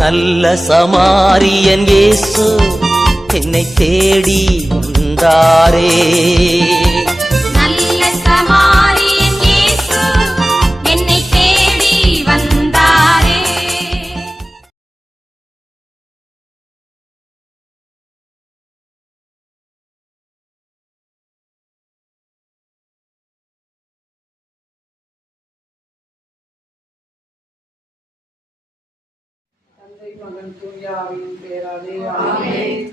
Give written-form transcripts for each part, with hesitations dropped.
நல்ல சமாரியன் இயேசு என்னை தேடி வந்தாரே. நல்ல சமாரியன் இயேசு என்னை தேடி வந்தாரே. தந்தை மகன் தூயாவின் பெயராலே ஆமென்.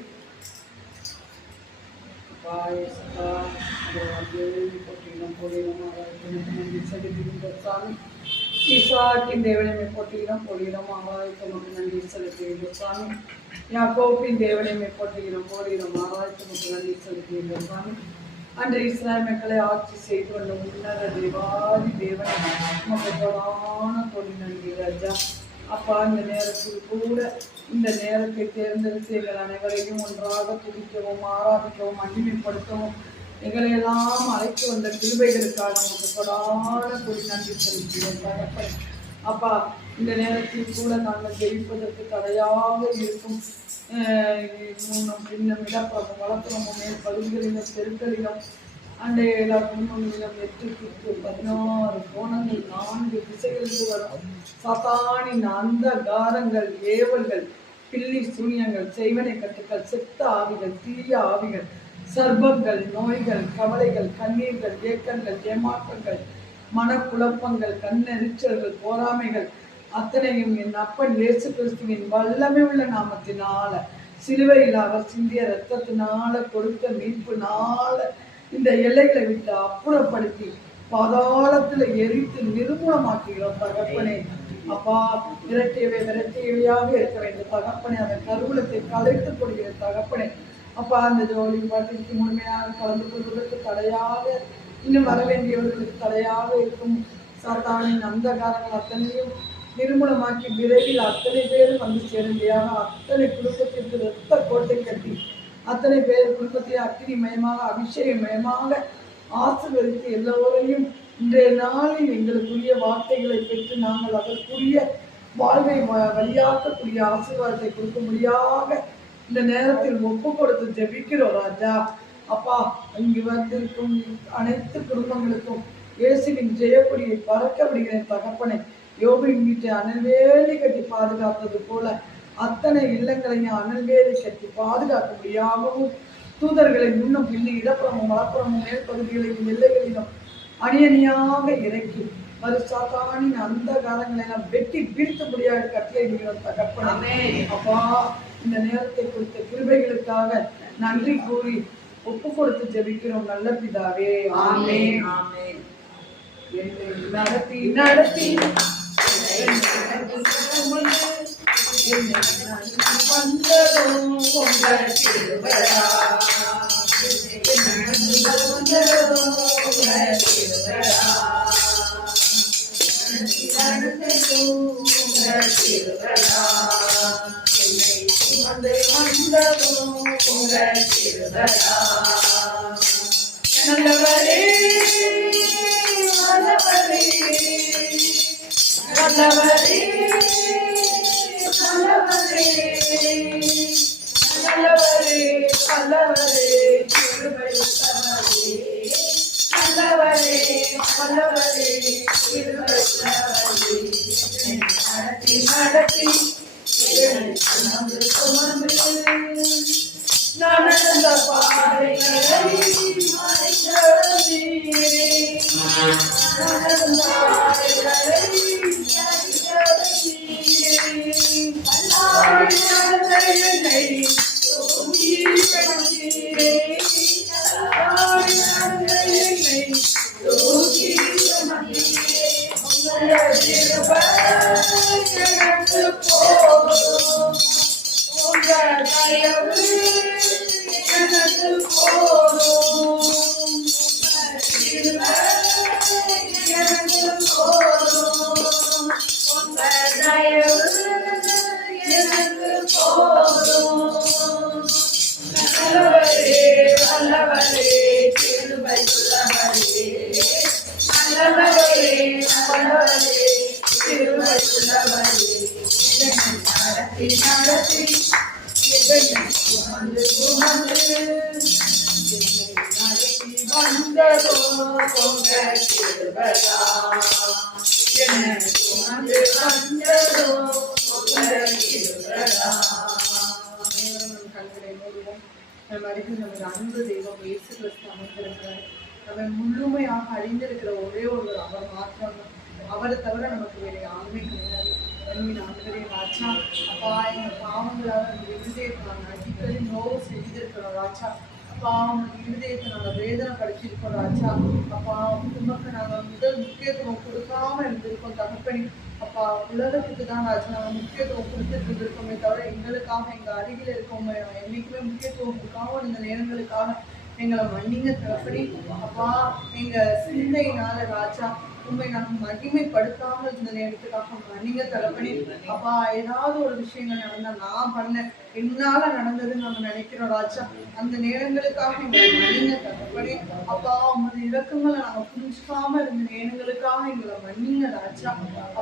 ஈசாக்கின் தேவனை போற்றுகிறோம் போடுகிறோம். ஆகாயத்து மக்கள் நன்றி செலுத்துகிறோம் சாமி. யாக்கோபின் தேவனை போற்றுகிறோம் போடுகிறோம். ஆகாயத்து மக்கள் நன்றி செலுத்துகிறோம் சாமி. அன்று இஸ்ராயல் மக்களை ஆட்சி செய்து கொண்ட உன்னத தேவாதி தேவனை மக்களான கொடி நன்றி ராஜா. அப்பா, இந்த நேரத்தில் கூட இந்த நேரத்தை தேர்ந்தெடுத்து எங்கள் அனைவரையும் ஒன்றாக துதிக்கவும் ஆராதிக்கவும் மகிமைப்படுத்தவும் எங்களை எல்லாம் அழைத்து வந்த கிருபைகளுக்காக நமக்கு கொடான கூடி நன்றி செலுத்துகிறோம் தகப்பனே. அப்பா, இந்த நேரத்தில் கூட நாங்கள் ஜெயிப்பதற்கு தடையாக இருக்கும் முன்னும் பின்னும் இடப்புறமும் வளப்புறமும் மேல் பகுதிகளிலும் தெருக்களிலும் அன்றைய எல்லா குடும்பங்களிலும் 8-16 கோணங்கள் 4 திசைகளுக்கு வரும் சாத்தானின் அந்த காரங்கள், ஏவல்கள், பில்லி சூனியங்கள், செய்வனை கட்டுக்கள், செத்த ஆவிகள், தீய ஆவிகள், சர்ப்பங்கள், நோய்கள், கவலைகள், கண்ணீர்கள், ஏக்கங்கள், ஏமாற்றங்கள், மனக்குழப்பங்கள், கண்ணெரிச்சல்கள், போராமைகள் அத்தனையும் என் அப்பன் இயேசு கிறிஸ்துவின் வல்லமை உள்ள நாமத்தினால, சிலுவையில் அவர் சிந்திய இரத்தத்தினால கொடுத்த மீட்புனால இந்த எல்லைகளை விட்டு அப்புறப்படுத்தி பாதாளத்துல எரித்து நிர்மூலமாக்குகிறோம் தகப்பனே. அப்பா, விரட்டியவையாக இருக்க வேண்டும் தகப்பனே. அந்த கருவூலத்தை கலைத்து கொடுக்கிற தகப்பனே. அப்பா, அந்த ஜோலி பாட்டிற்கு முழுமையாக கலந்து கொள்வதற்கு தடையாக, இன்னும் வர வேண்டியவர்களுக்கு தடையாக இருக்கும் சாத்தானின் அந்த காரங்கள் அத்தனையும் நிர்மூலமாக்கி விரைவில் அத்தனை பேரும் வந்து சேரும்படியாக அத்தனை குடும்பத்திற்கு இரத்த கோட்டை கட்டி அத்தனை பேர் குடும்பத்தை அக்கினிமயமாக அபிஷேகமயமாக ஆசீர்வதித்து எல்லோரையும் இன்றைய நாளில் எங்களுக்குரிய வார்த்தைகளை பெற்று நாங்கள் அதற்குரிய வாழ்வை வழியாக்கக்கூடிய ஆசீர்வாதத்தை கொடுக்கும்படியாக இந்த நேரத்தில் ஒப்பு கொடுத்து ஜெபிக்கிறோம் ராஜா. அப்பா, இங்கு வந்திருக்கும் அனைத்து குடும்பங்களுக்கும் இயேசுவின் ஜெயப்பொடியை பறக்க விடுகிறேன் தகப்பனை. யோபின் வீட்டை அனல்வேலி கட்டி பாதுகாத்தது போல அத்தனை இல்லங்களையும் அனல்வேலி கட்டி பாதுகாக்க முடியாகவும் தூதர்களை முன்னும் பின்னி இடப்புறமும் வலப்புறமும் மேல் பகுதிகளையும் எல்லைகளிலும் அணியணியாக இறக்கி அது சாத்தானின் அந்த காலங்களை எல்லாம் வெட்டி வீழ்த்த முடியாத கட்டளையிடுகிறோம் தகப்பனே. அப்பா, இந்த நேரத்தை கொடுத்த கிருபைகளுக்காக நன்றி கூறி ஒப்பு கொடுத்து ஜெபிக்கிறோம் நல்ல பிதாவே. ஆமென். ஆமென். நடத்தி நடத்தி வந்ததும் உங்கள் திருவரா, நல்லவரே நல்லவரே நல்லவரே நல்லவரே நல்லவரே நல்லவரே திருவள்ளவரே நல்லவரே நல்லவரே திருவள்ளவரே நடத்தி நடத்தி சுமந்து நடந்த பாதைகளை மறைத்தீரே, நடந்த பாதைகளை எனக்கு நடத்தி நடத்தி எதனை சுமந்து சுமந்து என்னை நடத்தி வந்ததோ உங்க கிருபையா. என்னை சுமந்து வந்ததோ உங்க கிருபையா. அனைவரும் கண்களை மூடுவோம். நம் அருகில் நமது அன்பு தெய்வம் இயேசு கிறிஸ்து அமர்ந்திருக்கிறார். நம்ம முழுமையாக அறிந்திருக்கிற ஒரே ஒருவர் அவர் மாத்திரம். அவரை தவிர நமக்கு வேற யாருமே கிடையாது. ஆண்டவரே ராஜா, அப்பா எங்க பாவங்களாக நம்ம இருதயத்தை நாங்கள் அடிக்கடி நோவு செய்திருக்கிறோம் ராஜா. அப்பா உங்க இருதயத்தை நாங்கள் வேதனைப்படுத்தியிருக்கோம் ராஜா. அப்பா உமக்கு நாங்கள் முதல் முக்கியத்துவம் கொடுக்காம இருந்திருக்கோம் தகப்பனி. அப்பா உலகத்துக்கு தான் ராஜா நாங்கள் முக்கியத்துவம் கொடுத்துட்டு இருந்திருக்கோமே தவிர எங்களுக்காக எங்க அருகில் இருக்கோம் என்னைக்குமே முக்கியத்துவம் கொடுக்காம இந்த நேரங்களுக்காக எங்களை மன்னிங்க தகப்பனி. அப்பா எங்க சிந்தையினால ராஜா உண்மை நாங்கள் மகிமைப்படுத்தாமல் இருந்த நேரத்துக்காக மன்னிங்க தகப்பனி. அப்பா ஏதாவது ஒரு விஷயங்கள் நடந்தா நான் பண்ணேன், என்னால நடந்ததுன்னு நம்ம நினைக்கிறோம் ராஜா. அந்த நேரங்களுக்காக எங்களை மன்னிங்க தகப்பனி. அப்பா உங்களோட இலக்கங்களை நாங்கள் புரிஞ்சுக்காம இருந்த நேரங்களுக்காக எங்களை மன்னிங்க ராஜா.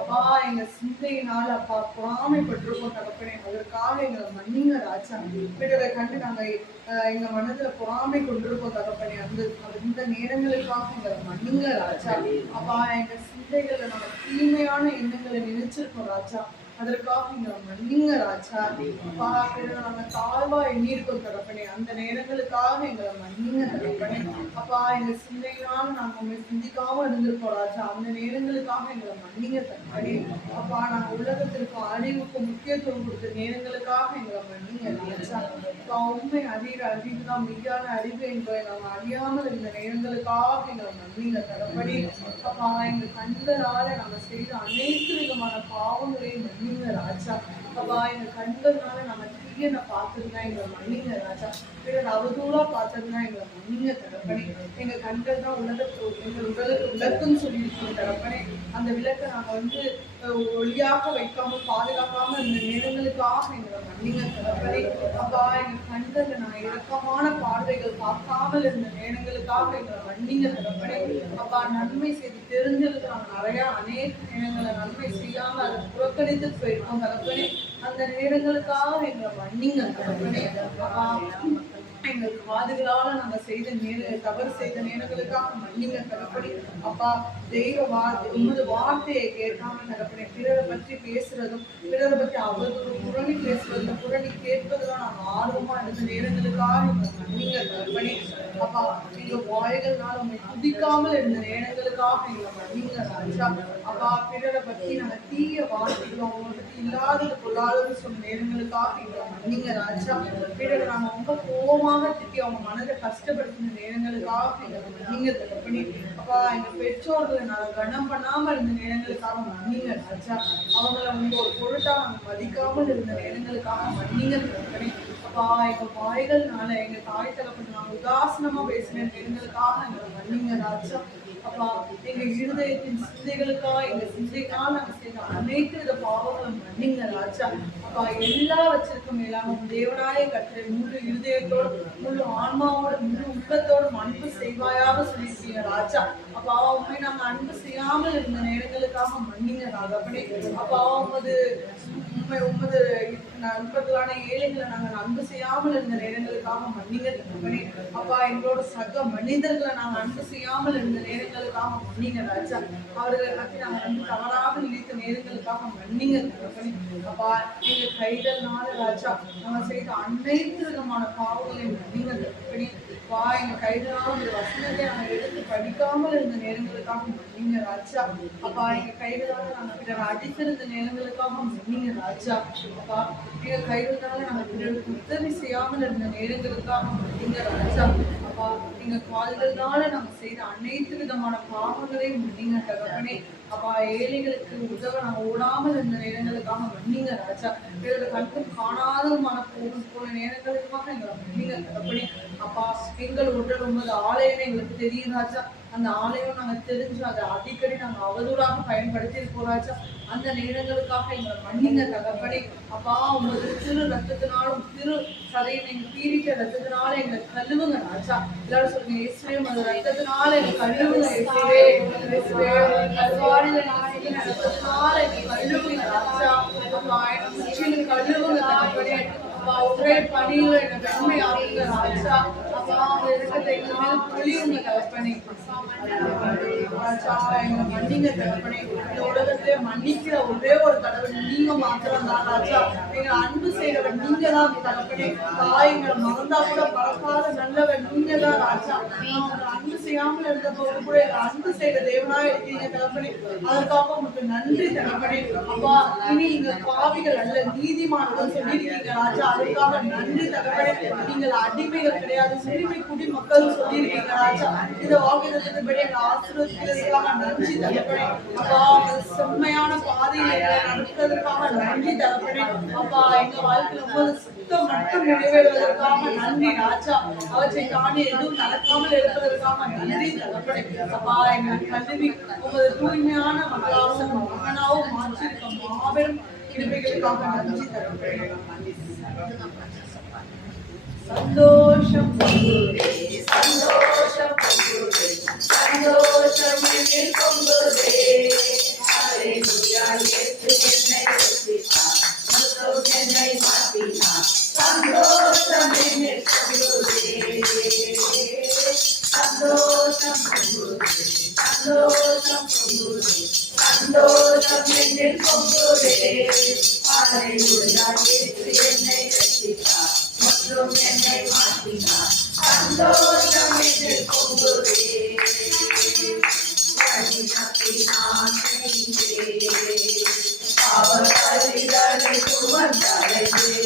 அப்பா எங்க சிந்தையினால அப்பா பொறாமைப்பட்டிருக்கோம் தகப்பனே, அதற்காக எங்களை மன்னிங்க ராஜா. பிறரை கண்டு நாங்கள் எங்க மனதுல பொறாமை கொண்டிருக்கோம் தகப்பனே, அந்த நேரங்களுக்காக எங்களை மன்னிங்க ராஜா. அப்பா எங்க சிந்தைகளை நம்ம தீமையான எண்ணங்களை நினைச்சிருக்கோம் ராஜா, அதற்காக எங்களை மன்னிங்க ராஜா. அப்பா நாங்க தாழ்வா எண்ணியிருக்கோம் தகப்பனே, அந்த நேரங்களுக்காக எங்களை மன்னிங்க தகப்பனே. அப்பா எங்க சிந்தையினால நாங்க உங்களை சிந்திக்காம இருந்திருக்கோம் ராஜா, அந்த நேரங்களுக்காக எங்களை மன்னிங்க தகப்பனே. அப்பா நாங்க உலகத்திற்கும் அறிவுக்கும் முக்கியத்துவம் கொடுத்த நேரங்களுக்காக எங்களை மன்னிங்க ராஜா. அப்பா உண்மை அறிவுதான் மெய்யான அறிவு என்பதை நாங்க அறியாமல் இந்த நேரங்களுக்காக எங்களை மன்னிங்க தகப்பனே. அப்பா எங்க கண்களால நாங்க செய்த அனைத்து விதமான பாவங்களையும் மன்னிங்க ராஜா. அப்பா எங்க கண்கள்னால நம்ம தீயனை பார்த்துருந்தா எங்களை மன்னிங்க ராஜா. பிறர் அவதூறா பார்த்துருந்தா எங்களை மன்னிங்க தகப்பனே. எங்க கண்கள் தான் எங்கள் உடலுக்கு விளக்குன்னு சொல்லியிருக்கோம் தகப்பனே. அந்த விளக்கை நாங்க ஒளியாக வைக்காம பாதுகாக்காம இந்த நேரங்களுக்காக எங்களை மன்னிங்க தகப்பனே. அப்பா எங்க கண்கள்ல நாங்க இறக்கமான பார்வைகள் பார்க்காமல் இருந்த நேரங்களுக்காக எங்களை மன்னிங்க தகப்பனே. அப்பா நன்மை செய்து தெரிஞ்சிருக்கு நாங்க அநேக நேரங்களை நன்மை செய்யாம அதை புறக்கணித்து போயிருக்கோம் தகப்பனே. அந்த நேரங்களுக்காக எங்களை மன்னிங்க தகப்பனே. அப்பா எங்கள் காதுகளால நாங்க தவறு செய்த நேரங்களுக்காக மன்னிங்க தகப்பனே. அப்பா தெய்வ வார்த்தை உமது வார்த்தையை கேட்காம தகப்பனே பிறரை பற்றி பேசுறதும் பிறரை பற்றி அவதூறு புரணி பேசுறதும் புரணி கேட்பதுதான் நாங்க ஆர்வமா இருந்த நேரங்களுக்காக மன்னிங்க தகப்பனே. அப்பா எங்க வாய்கள்னால உண்மை துதிக்காமல் இருந்த நேரங்களுக்காக எங்களை மன்னிங்க ராஜா. அப்பா பிறரை பற்றி நாங்க தீய வார்த்தைகளும் அவங்களை பற்றி இல்லாதது கொள்ளாதது சொன்ன நேரங்களுக்காக எங்களை மன்னிங்க ராஜா. பிறரை நாங்க ரொம்ப கோபமா திட்டி அவங்க மனதை கஷ்டப்படுத்தின நேரங்களுக்காக எங்களை மன்னிங்க தகப்பனே. அப்பா எங்க பெற்றோர்களை நாங்க கனம் பண்ணாம இருந்த நேரங்களுக்காக மன்னிங்க ராஜா. அவங்களை ஒரு பொருட்டா நாங்க மதிக்காமல் இருந்த நேரங்களுக்காக மன்னிங்க தகப்பனே. அப்பா எங்க வாய்கள்னால எங்க தாய் தகப்பன் நாங்க உதாசனமா பேசின நேரங்களுக்காக எங்களை மன்னிங்க ராஜா. அப்பா எங்க இருதயத்தின் சிந்தைகளுக்காக எங்க சிந்தைக்காக நாங்க செய்த அனைத்து வித பாவங்களும் மன்னிங்க ராஜா. அப்பா எல்லாவற்றிற்கும் மேலாக தேவனாய கர்த்தரை முழு இருதயத்தோடு முழு ஆன்மாவோடு முழு உள்ளத்தோடு அன்பு செய்வாயாக சொல்லியிருக்கீங்க ராஜா. அப்பா உண்மை நாங்க அன்பு செய்யாமல் இருந்த நேரங்களுக்காக மன்னிங்க ராஜாப்பனே. அப்பா உமது நண்பர்களான ஏழைகளை நாங்கள் அன்பு செய்யாமல் இருந்த நேரங்களுக்காக மன்னிங்க தகப்பனே. அப்பா எங்களோட சக மனிதர்களை நாங்கள் அன்பு செய்யாமல் இருந்த நேரங்களுக்காக மன்னிங்க ராஜா. அவர்களை பற்றி நாங்கள் அன்பு தவறாக நினைத்த நேரங்களுக்காக மன்னிங்க தகப்பனே. அப்பா எங்க கைகள்னால ராஜா நாங்கள் செய்த அனைத்து விதமான பாவங்களையும் மன்னிங்க தகப்பனே. அப்பா எங்க கைகளால் ஒரு வசனத்தை நாங்கள் எடுத்து படிக்காமல் இருந்த நேரங்களுக்காக மன்னிங்க ராஜா. அப்பா எங்க கைகளால் நாங்கள் பிறர் அடித்திருந்த நேரங்களுக்காக மன்னிங்க ராஜா. அப்பா எங்க கைகளால நாங்கள் பிறருக்கு உதவி செய்யாமல் இருந்த நேரங்களுக்காக மன்னிங்க ராஜா. அப்பா எங்க கால்கள்னால நாங்கள் செய்த அனைத்து விதமான பாவங்களையும் மன்னிங்க தகப்பனே. அப்பா ஏழைகளுக்கு உதவ நாங்கள் ஓடாமல் இருந்த நேரங்களுக்காக மன்னிங்க ராஜா. பிறகு கண்ணும் காணாதமான போன நேரங்களுக்காக எங்களை மன்னிங்க தகப்பனே. அப்பா எங்கள் உடல் உமது ஆலயம் எங்களுக்கு தெரியும் ராஜா. அந்த ஆலயம் நாங்கள் தெரிஞ்சு அதை அடிக்கடி நாங்கள் அவதூறாக பயன்படுத்தி இருக்கோம் ராஜா. அந்த நேரங்களுக்காக எங்களை மன்னிங்க தகப்பனே. அப்பா உங்களது திரு ரத்தத்தினாலும் திரு சதையை நீங்க பீரிட்ட ரத்தத்தினால எங்களை கழுவுங்க ராஜா. எல்லாரும் சொல்லுங்க இயேசுவே உமது ரத்தத்தினால எங்களை கழுவுங்க இயேசுவே. கல்வாரியில ரத்தத்தினால எங்களை கழுவுங்க ராஜா. அப்பா முற்றிலும் கழுவுங்க தகப்பனே அப்பா ஒரே பணியில என்ன வெண்மையாக்குங்க ராஜா அப்பா அவங்க இருக்கிறத எங்க மேல் பொழியுங்க தகப்பனே ராஜா எங்களை மன்னிங்க தகப்பனே இந்த உலகத்திலே மன்னிக்கிற ஒரே ஒரு கடவுள் நீங்க மாத்திரம் தான் ராஜா எங்க அன்பு செய்யறவர் நீங்க தான் தகப்பனே எங்களை மறந்தா கூட பறக்காத நல்லவர் நீங்க தான் ராஜா உங்களை அன்பு செய்யாமல் இருந்த போது கூட எங்களை அன்பு செய்யற தேவனா இருக்கீங்க தகப்பனே அதற்காக உங்களுக்கு நன்றி தகப்பனே அப்பா இனி இங்க பாவிகள் அல்ல நீதிமான்கள் சொல்லியிருக்கீங்க ராஜா அதுக்காக நன்றி தகப்பனே நீங்கள் அடிமைகள் கிடையாது உரிமை குடி மக்கள் சொல்லியிருக்கீங்க ராஜா இந்த வாக்குத்தத்தத்தின்படி எங்களை ஆசீர்வதிக்கிறதுக்காக நன்றி தகப்பனே அப்பா செம்மையான பாதையை நடத்துவதற்காக நன்றி தகப்பனே அப்பா எங்க வாழ்க்கையில உங்களது சுத்தம் மட்டும் நிறைவேறுவதற்காக நன்றி ராஜா அவற்றை தாண்டி எதுவும் நடக்காமல் இருப்பதற்காக நன்றி தகப்பனே அப்பா எங்களை கல்வி உங்களது தூய்மையான மகளாகவும் மகனாகவும் மாற்றிருக்க மாபெரும் கிருபைகளுக்காக நன்றி தகப்பனே சந்தோஷம் பொங்குதே சந்தோஷம் பொங்குதே சந்தோஷம் என்னில் பொங்குதே ஹல்லேலூயா இயேசு என்னை ரட்சித்தார் மொத்தம் என்னை மாற்றினார் சந்தோஷம் என்னில் பொங்குதே சந்தோஷம் பொங்குதே சந்தோஷம் பொங்குதே சந்தோஷம் என்னில் பொங்குதே ஹல்லேலூயா இயேசு என்னை ரட்சித்தார் மற்றும் என்னை மாற்றினார் சந்தோஷம் என்னில் பொங்குதே வழிநடத்தினான் அவர் வழிகளை சுமந்தடைந்தே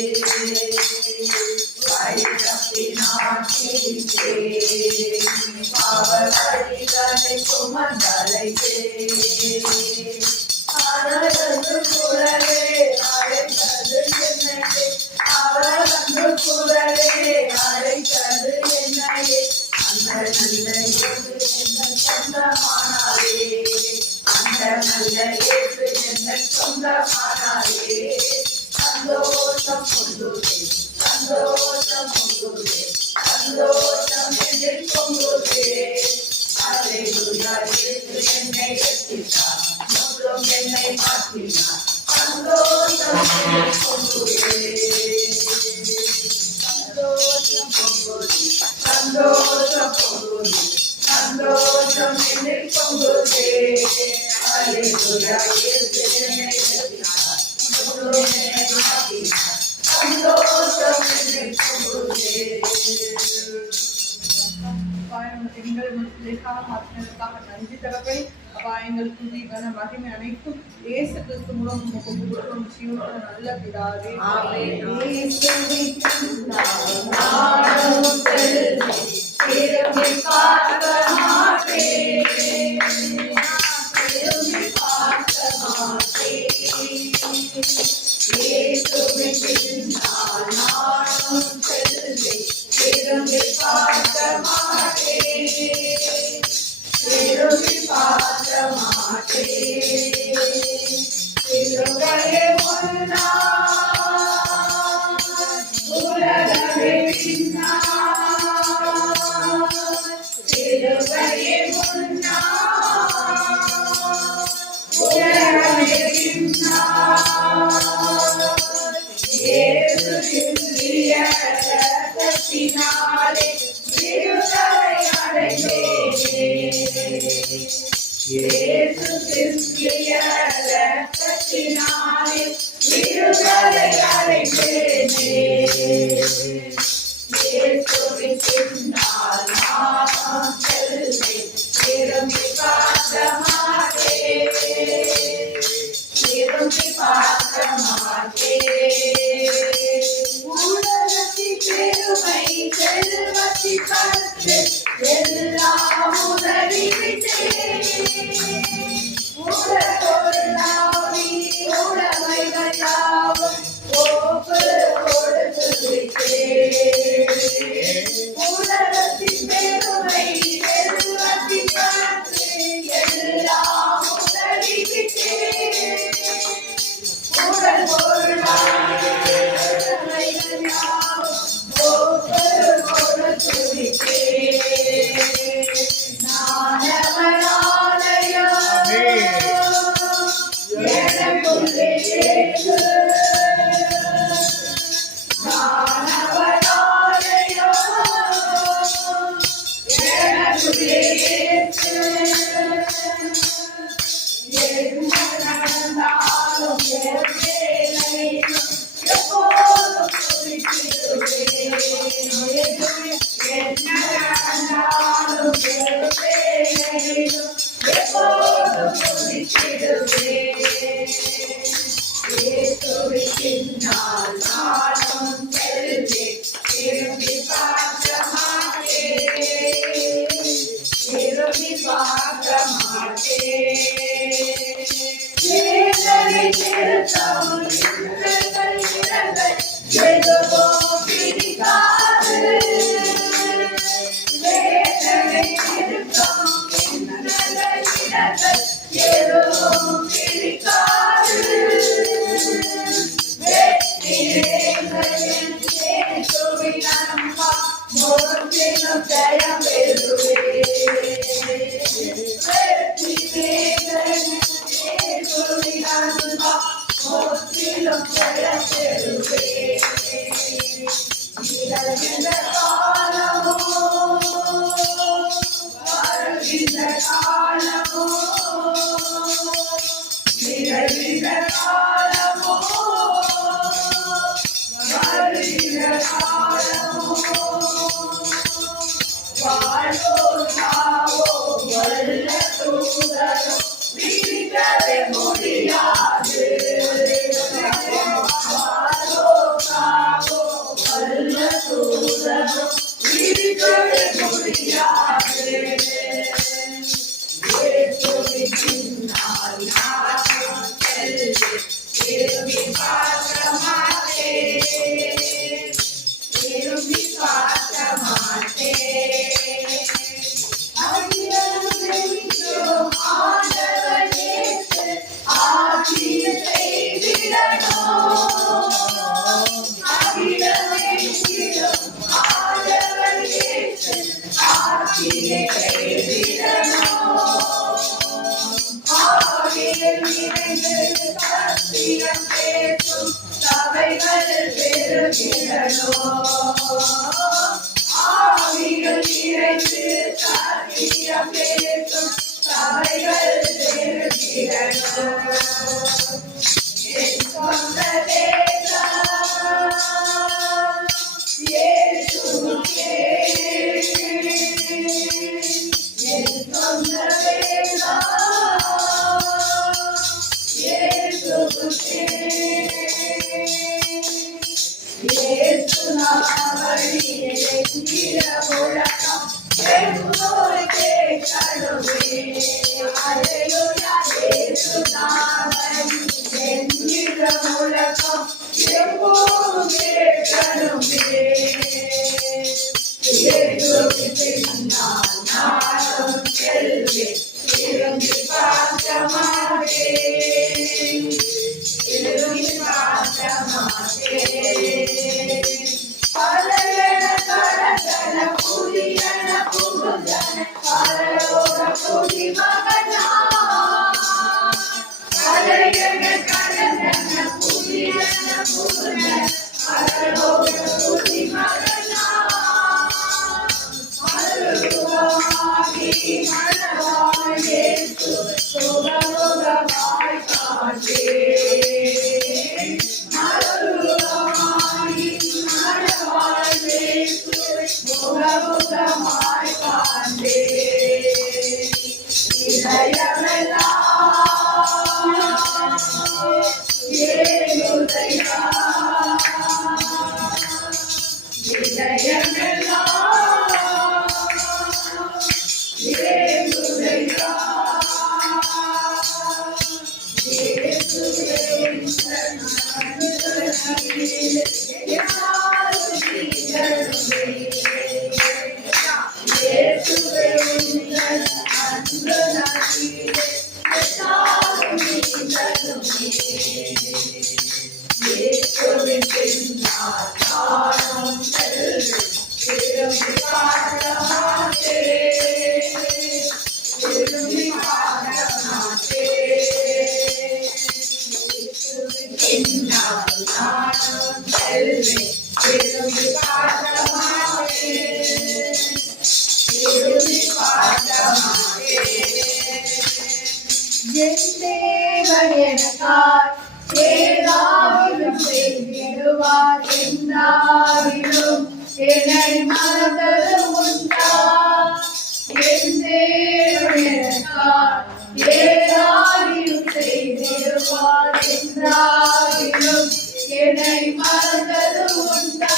வழிநடத்தினான் அவர் வழிகளை சுமந்தடைந்தே அவரது குரலே அழைத்தது என்னையே அவரது குரலே அழைத்தது என்னையே அந்த நல்ல என்ன சொந்தமானாரே அந்த நல்ல ஏற்று என்ன சொந்தமானாரே சந்தோஷம் பொங்குதே சந்தோஷம் பொங்குதே சந்தோஷம் என்னில் பொங்குதே ஹல்லேலூயா இயேசு என்னை ரட்சித்தார் மற்றும் என்னை மாற்றினார் சந்தோஷம் என்னில் பொங்குதே சந்தோஷம் பொங்குதே சந்தோஷம் பொங்குதே சந்தோஷம் என்னில் பொங்குதே ஹல்லேலூயா இயேசு என்னை ரட்சித்தார் மற்றும் என்னை மாற்றினார் சந்தோஷம் என்னில் பொங்குதே நன்றி தகப்பனே அப்பா எங்கள் துதி கன மகிமை அனைத்தும் இயேசு கிறிஸ்து மூலம் உமக்கு கொடுக்கிறோம் ஜீவனுள்ள நல்ல பிதாவே உடமைகள் யாவும் ஓப்பு கொடுத்து ஆவிகள் நிறைந்து சத்தியம் பேசும் சபைகள் பெருகிடணும். என் சொந்த தேசம் இயேசுவுக்கே. என் சொந்த தேசம் இயேசுவுக்கே. இயேசு நாமத்திலே என்கிற முழக்கம் எப்போது கேட்கணுமே. அல்லேலூயா. இயேசு நாமத்திலே என்கிற முழக்கம் எப்போது கேட்கணுமே. இயேசுவின் பின்னால் நானும் செல்வேன், திரும்பி பார்க்க மாட்டேன், திரும்பி பார்க்க மாட்டேன். பழையன கடந்தன புதியன புகுந்தன பரலோக புதிமகனா. பழையன கடந்தன புதியன புகுந்தன பரலோக புதிமகனா. மறுரூபமாகி மணவாள் இயேசு சுகமுகமாய் காண்பேன். மறுரூபமாகி மணவாள் இயேசு சுகமுகமாய் காண்பேன். இதயமெல்லாம் ஏங்குதையா. என் தேவன் எனக்காய் ஏதாவிலும் செய்திடுவார். என்னாவிலும் என்னை மறந்தது உண்டா. என் தேவன் எனக்காய் ஏதாவிலும் செய்திடுவார். என்னாவிலும் என்னை மறந்தது உண்டா.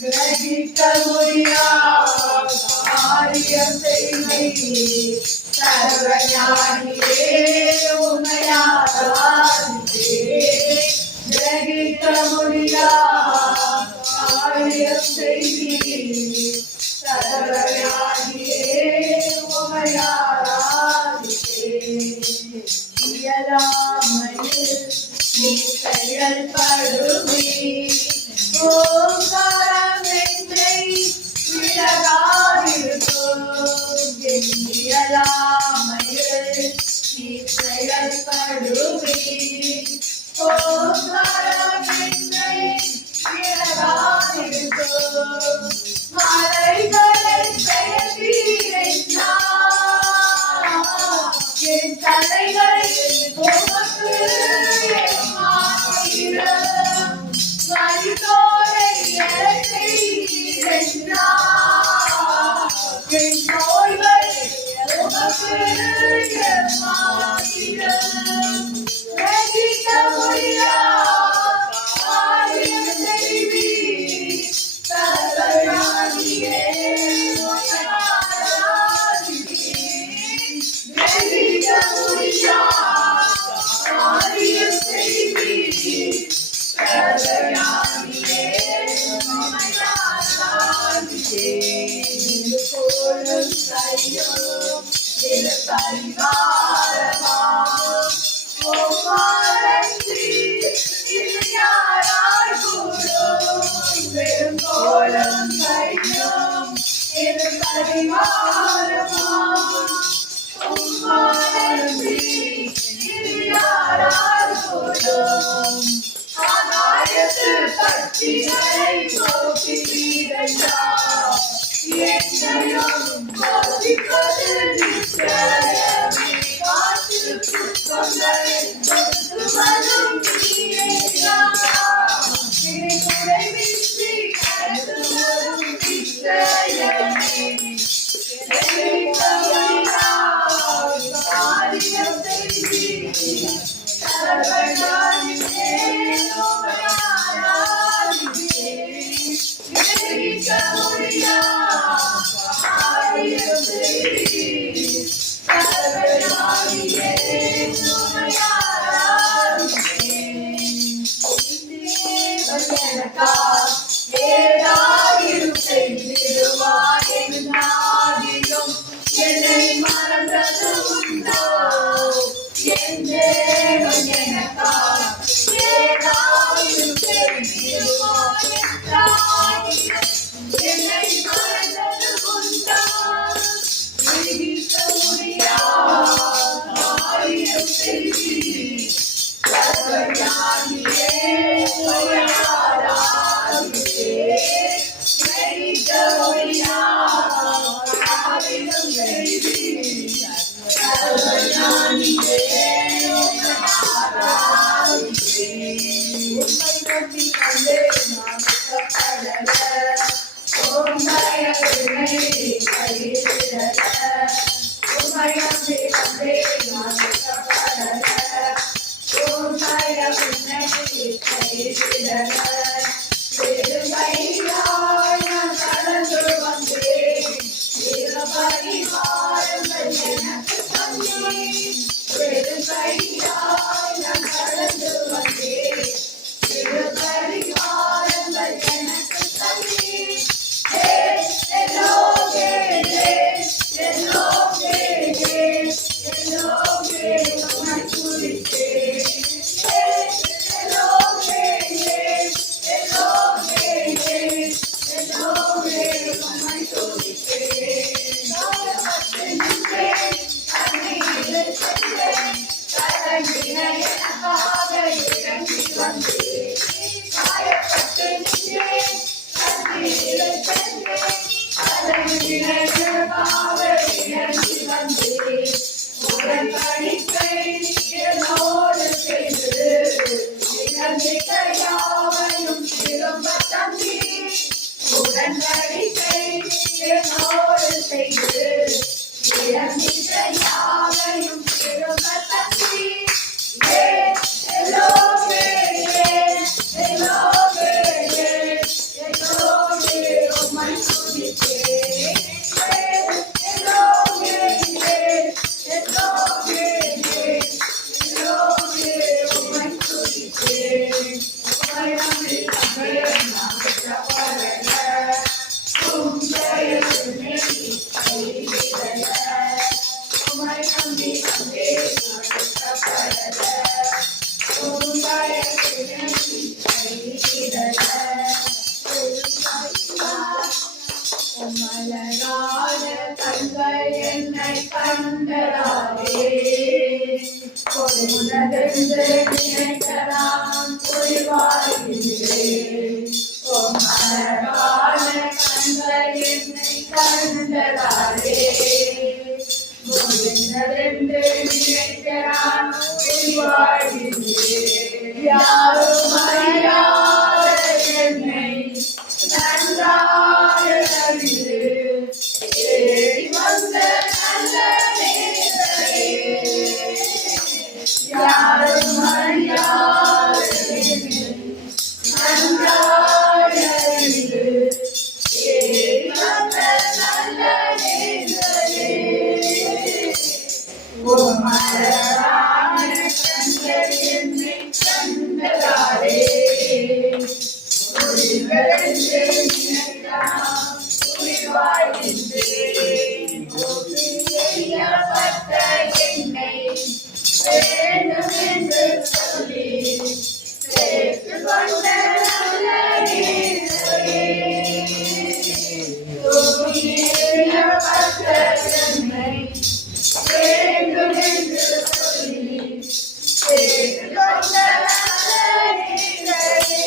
கிரகிக்க முடியாத காரியம் செய்வீர். சர்வஞானியே உண்மையாராதித்தே. கிரகிக்க முடியாத காரியம் செய்வீர். சர்வஞானியே உண்மையாராதித்தே. இயலாமையில் நீ செயல்படுவீர். ஓங்காரம் என்னை விலகாதிருக்கும். இயலாமையில் நீ செயல்படுவீர். ஓங்காரம் என்னை விலகாதிருக்கும். மலைகளை பெயர்த்தீரைத்தார். என் தலைகளை உமக்கு எம்மாத்திரம். மரித்தோரை எழச் செய்தீரென்றார். என் நோய்கள் உமக்கு எம்மாத்திரம். கிரகிக்க முடியாத காரியம் செய்வீர். சர்வஞானியே உம்மையாராதிப்பேன். கிரகிக்க முடியாத காரியம் செய்வீர். சர்வஞானியே உம்மையாராதிப்பேன். கோலும் கையும் இது பரிவாரமாம். ஒவ்வாரன்றி இது யாரால் கூடும். வெறும் கோலும் கையும் இது பரிவாரமாம். ஒவ்வாரன்றி இது யாரால் கூடும். ஆகாயத்தில் கத்திகளை போக்கி வீரையா என்னையும் போதிப்பது நிச்சயமே காத்திருப்பு தொல்லை வரும் நீரையா என்னை குறைவின்றி நடத்துவதும் நிச்சயமே என்னை மறந்தது உண்டோ என் தேவன் எனக்காக ஏதாவது செய்திடுவார் என்றார். என்னை மறந்தது உண்டோ விடுவிக்க முடியாத ஆயிரம் செய்தி சர்வஞானியே ஆராதிப்பே விடுவிக்க முடியாத ஆயிரம் செய்தி சர்வஞானியே ஆராதிப்பே உம்மை நம்பி கண்டே நான் கஷ்டப்படல உம்மை என்னை கைவிடல உம்மை நம்பி கண்டே நான் கஷ்டப்படல உம்மை என்னை கைவிடல பெருமையாய் நான் கடந்து வந்தேன் பரிவாரங்கள் எனக்கு தந்தேன் பெருமையாய் நான் கடந்து வந்தேன் பரிவாரங்கள் எனக்கு தந்தேன் உம்மை துதித்தேன் என்னோடு செய்து யாவையும் திரும்ப தந்தி உடன்படிக்கை என்னோடு செய்து யாவையும் திரும்ப தந்தி உம்மை துதித்தேன் உம்மை துதித்தேன் உம்மை நம்பி கண்டேன் நான் கஷ்டப்படல உம்மை என்னை கைவிடல உம்மை நம்பி கண்டேன் நான் கஷ்டப்படல உம்மை என்னை கைவிடல மலரான கண்கள் என்னை கண்டதாலே உனதென்று நினைக்கலாம் புரிவாயிருந்தேன் மலரான கண்கள் என்னை கண்டதாலே உனதென்று நினைக்கலாம் புரிவாயிருந்தேன் யாரும் அறியாத என்னை நன்றாக அறிந்து தேடி வந்த நல்ல நேசரே யாரும் அறியாத என்னை நன்றாக அறிந்து தேடி வந்த நல்ல நேசரே உம் மலரான கண்கள் என்னை கண்டதாலே செய்யப்பட்ட என்னை வேண்டும் என்று சொல்லி சேர்த்து கொண்ட நல்ல நேசரே செய்யப்பட்ட என்னை வேண்டும் என்று சொல்லி சேர்த்து கொண்ட நல்ல நேசரே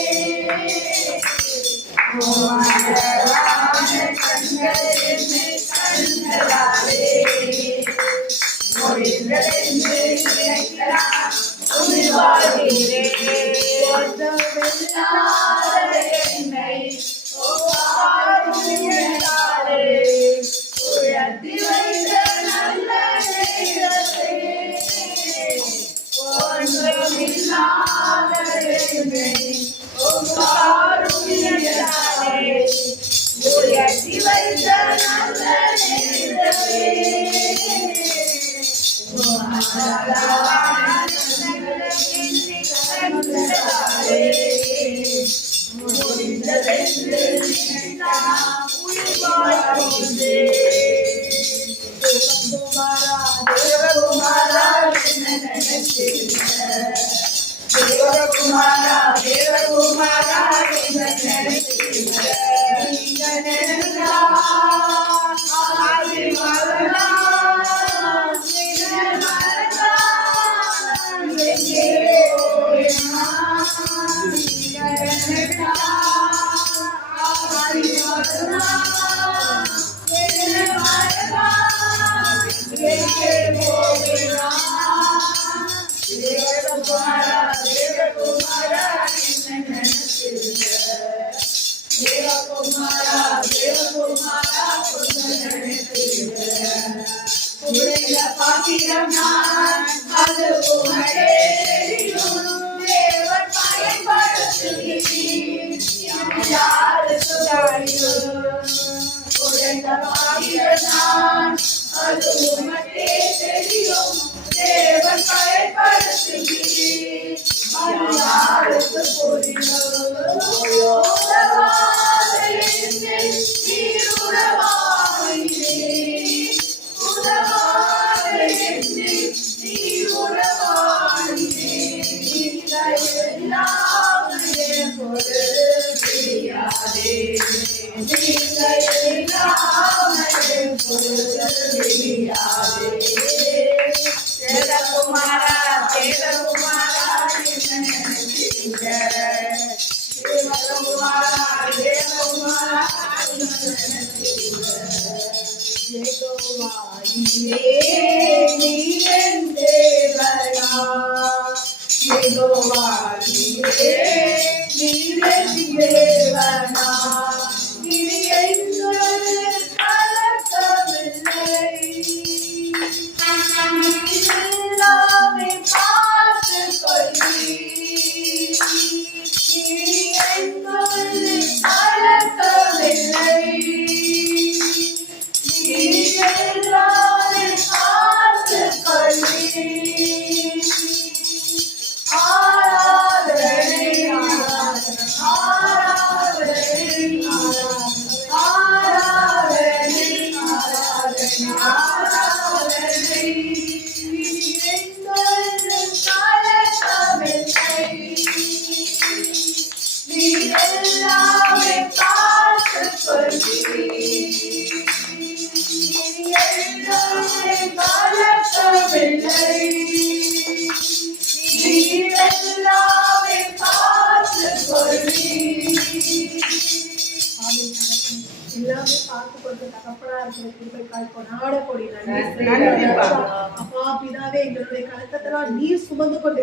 நீர் சுமந்து கொண்டு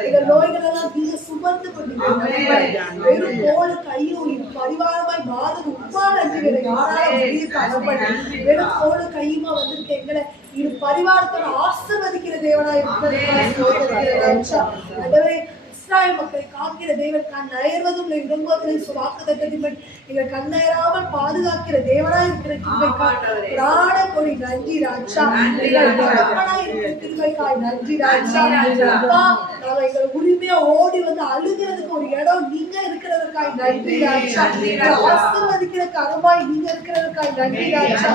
எங்கள் நோய்களெல்லாம் நீங்க சுமந்து கொண்டு வெறும் கோல் கையும் பரிவாரமாய் மாதம் உப்பால் அஞ்சு வெறும் கோல் கையுமா வந்திருக்க எங்களை இது பரிவாரத்தோட ஆசீர்வதிக்கிற தேவனாய் இருக்கிறது. இஸ்ராயேல் மக்களை காக்கிற தேவன் கண் அயர்வதும் இடங்கோத்திரை வாக்குத்தத்தத்தின்படி எங்கள் கண்ணயராமல் பாதுகாக்கிற தேவனாய் இருக்கிற கிருபைக்காய் பிராண கொடி நன்றி ராஜா. இருக்கிற கிருபைக்காய் நன்றி ராஜா. நாம எங்கள் உரிமையா ஓடி வந்து அழுகிறதுக்கு ஒரு இடம் நீங்க இருக்கிறதுக்காய் நன்றி ராஜா. ஆசீர்வதிக்கிற கரமாய் நீங்க இருக்கிறதுக்காய் நன்றி ராஜா.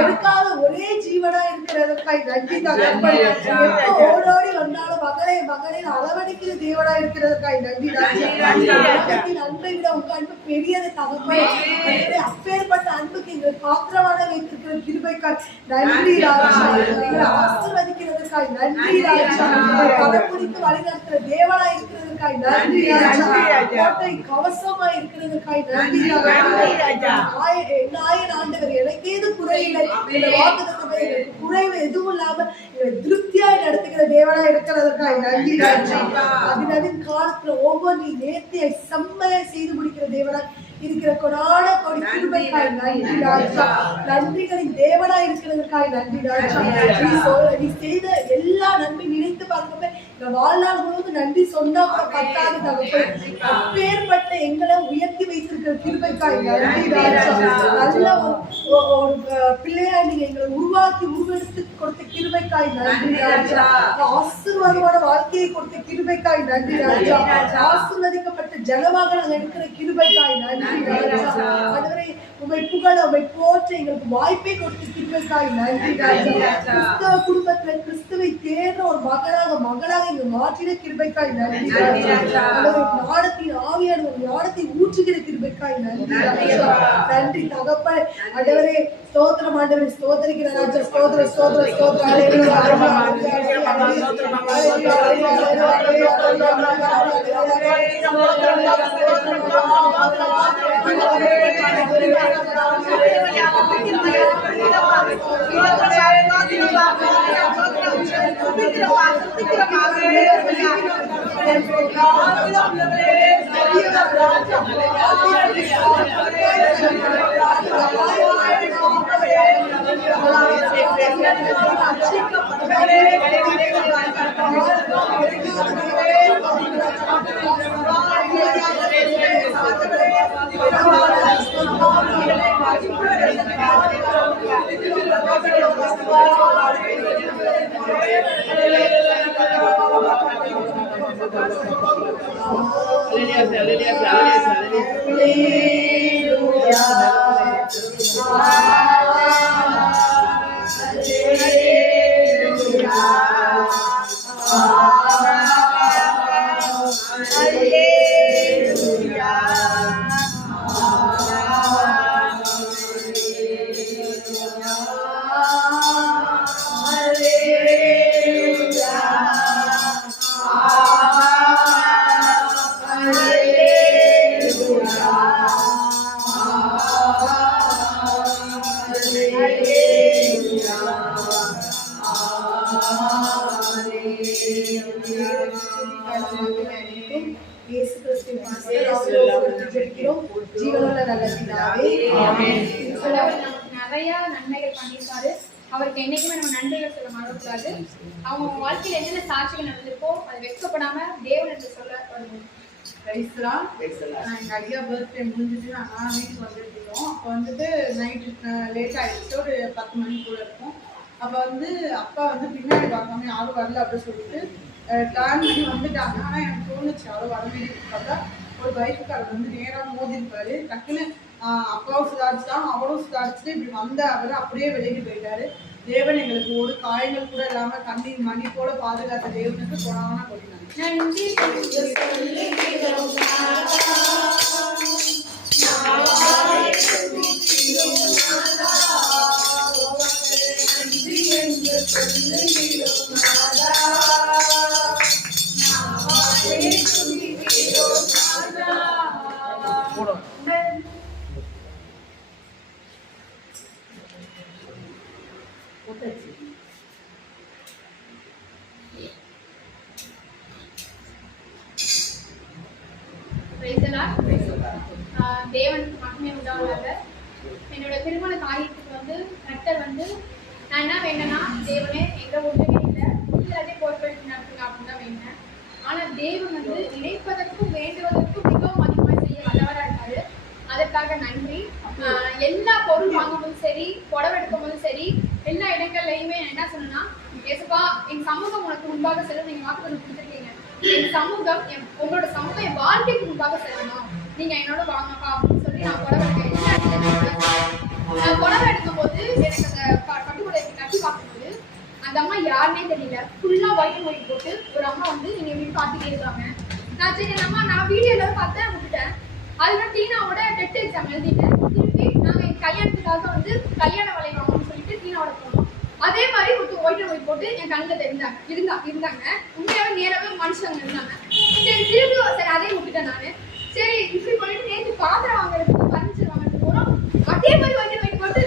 எடுக்காத ஒரே ஜீவனா இருக்கிறதுக்காய் நன்றி தகப்பன். எப்ப ஓடோடி வந்தாலும் மகளே மகளே அளவடிக்கிற தேவனா இருக்கிறதுக்காய் நன்றி ராஜா. அன்பை விட உங்க அன்பு பெரியது தகப்பன். அப்பேற்பட்ட அன்புக்கு எங்கள் பாத்திரமான வைத்திருக்கிற கிருபைக்காய் நன்றி ராஜா. ஆசீர்வதிக்கிறதுக்காய் நன்றி ராஜா. கடைபிடித்து வழிநடத்துற தேவனா அடையாளா இருக்கிறதுக்காய் நன்றி ராஜா. கோட்டை கவசமா இருக்கிறதுக்காய் நன்றி ராஜா. நாயன் ஆண்டவர் எனக்கு ஏது குறையில்லை, குறைவு எதுவும் இல்லாம திருப்தியாய் நடத்துகிற தேவனா இருக்கிறதுக்காய் நன்றி ராஜா. அதன் காலத்துல ஒவ்வொரு நேர்த்தியை செம்மையை செய்து முடிக்கிற தேவனா இருக்கிற கொடான கொடி கிருபைக்காய் நன்றி ராஜா. நன்றிகளின் தேவனா இருக்கிறதுக்காய் நன்றி ராஜா. நீ செய்த எல்லா நன்மை நினைத்து பார்க்கவே இந்த வாழ்நாள் முழுவதும் நன்றி சொன்னா கூட பத்தாது தகப்பே. அப்பேற்பட்ட எங்களை உயர்த்தி வைத்திருக்கிற கிருபைக்காய் நன்றி ராஜா. நல்ல ஒரு பிள்ளையா நீங்க எங்களை உருவாக்கி உருவெடுத்து கொடுத்த கிருபைக்காய் நன்றி ராஜா. ஆசீர்வாதமான வாழ்க்கையை கொடுத்த கிருபைக்காய் நன்றி ராஜா. ஆசீர்வதிக்கப்பட்ட ஜனமாக நாங்கள் இருக்கிற கிருபைக்காய் நன்றி ராஜா. அதுவரை உமை புகழ உமை போற்ற எங்களுக்கு வாய்ப்பை கொடுத்த கிருபைக்காய் நன்றி ராஜா. கிறிஸ்தவ குடும்பத்துல கிறிஸ்துவை தேர்ந்த ஒரு மகளாக எங்க மாற்றின கிருபைக்காய் நன்றி ராஜா. ஞானத்தின் ஆவியான ஞானத்தை ஊற்றுகிற கிருபைக்காய் நன்றி ராஜா. நன்றி தகப்ப ஆண்டவரே. ஸ்தோத்திரம் ஆண்டவரே. ஸ்தோத்திரிக்கிற ராஜா. ஸ்தோத்திர ஸ்தோத்திர ஸ்தோத்திர நிறைய நன்மைகள் பண்ணியிருக்காரு. அவருக்கு என்னைக்குமே நம்ம நன்றிகள் சொல்ல மறக்கக்கூடாது. அவங்க வாழ்க்கையில என்னென்ன சாட்சிகள் நடந்திருக்கோ அது வெட்கப்படாம தேவன் என்று சொல்ல வருவோம். எங்க ஐயா பர்த்டே முடிஞ்சிட்டு நாங்கள் வீட்டுக்கு வந்துருக்கோம். அப்போ வந்துட்டு நைட்டு லேட் ஆகிடுச்சு, ஒரு 10 மணி கூட இருக்கும். அப்போ வந்து அப்பா வந்து பின்னாடி பார்க்காம யாரும் வரல அப்படின்னு சொல்லிட்டு டர்ன் பண்ணி வந்துட்டாங்க. ஆனால் எனக்கு தோணுச்சு யாரும் வரவே பார்த்தா ஒரு பைக்குக்காரர் வந்து நேராக மோதிருப்பாரு. டக்குன்னு அப்பாவும் சுதாரிச்சுதான், அவரும் சுதாரிச்சுட்டு இப்படி வந்த அவர் அப்படியே விலகி போயிட்டாரு. தேவன் எங்களுக்கு ஒரு காயங்கள் கூட இல்லாம கண்ணீர் மணி போல பாதுகாத்த தேவனுக்கு கொடான கொடினாங்க. நன்றி. தேவனுக்கு மகிமை உண்டாவதாக. என்னோட திருமண காரியத்துக்கு வந்து கர்த்தர் வந்து நான் என்ன வேண்டேன்னா, தேவனே எங்க ஒன்றுமே இல்லை, எல்லாத்தையும் பொறுப்பெடுத்து நடத்துங்க அப்படின்னு தான் வேண்டேன். ஆனா தேவன் வந்து நினைப்பதற்கும் வேண்டுவதற்கும் மிகவும் அதிகமாக செய்ய வல்லவராக இருக்காரு. அதற்காக நன்றி. எல்லா பொருள் வாங்கும்போதும் சரி, புடவை எடுக்கும் போதும் சரி, எல்லா இடங்கள்லையுமே என்ன சொன்னா, ஏசப்பா என் சமூகம் உனக்கு முன்பாக செல்லும். நீங்க வாக்குறுதி கொடுத்துருக்கீங்க, என் சமூகம் உங்களோட சமூகம் என் வாழ்க்கைக்கு முன்பாக செல்லணும், நீங்க என்னோட வாங்கப்பா அப்படின்னு சொல்லி நான் புடவை புடவை எடுக்கும் போது எனக்கு அந்த பட்டுப்புடவை கட்டி பார்க்கும்போது அந்த அம்மா யாருன்னே தெரியல. ஃபுல்லா ஒயிட் மொழி போட்டு ஒரு அம்மா வந்து நீங்க வீட்டு பார்த்துட்டே இருக்காங்க. நான் சரி அம்மா நான் வீடியோல பார்த்தேன், விட்டுட்டேன். அதுதான் டீனாவோட டெட் எக்ஸாம் எழுதிட்டேன். திருப்பி நாங்கள் என் கல்யாணத்துக்காக வந்து கல்யாண வலை வாங்கணும்னு சொல்லிட்டு டீனாவோட போனோம். அதே மாதிரி ஒரு ஒயிட் மொழி போட்டு என் கண்ணில் இருந்தாங்க. உண்மையாவே நேராவே மனுஷங்க இருந்தாங்க. சரி திரும்பி சரி அதே விட்டுட்டேன் நானு. சரி இப்படி பண்ணிட்டு நேற்று பாத்திரம் வாங்குறதுக்கு பர்னிச்சர் வாங்குறதுக்கு போனோம். அதே மாதிரி ஒயிட் அண்ட் ஒயிட் போட்டு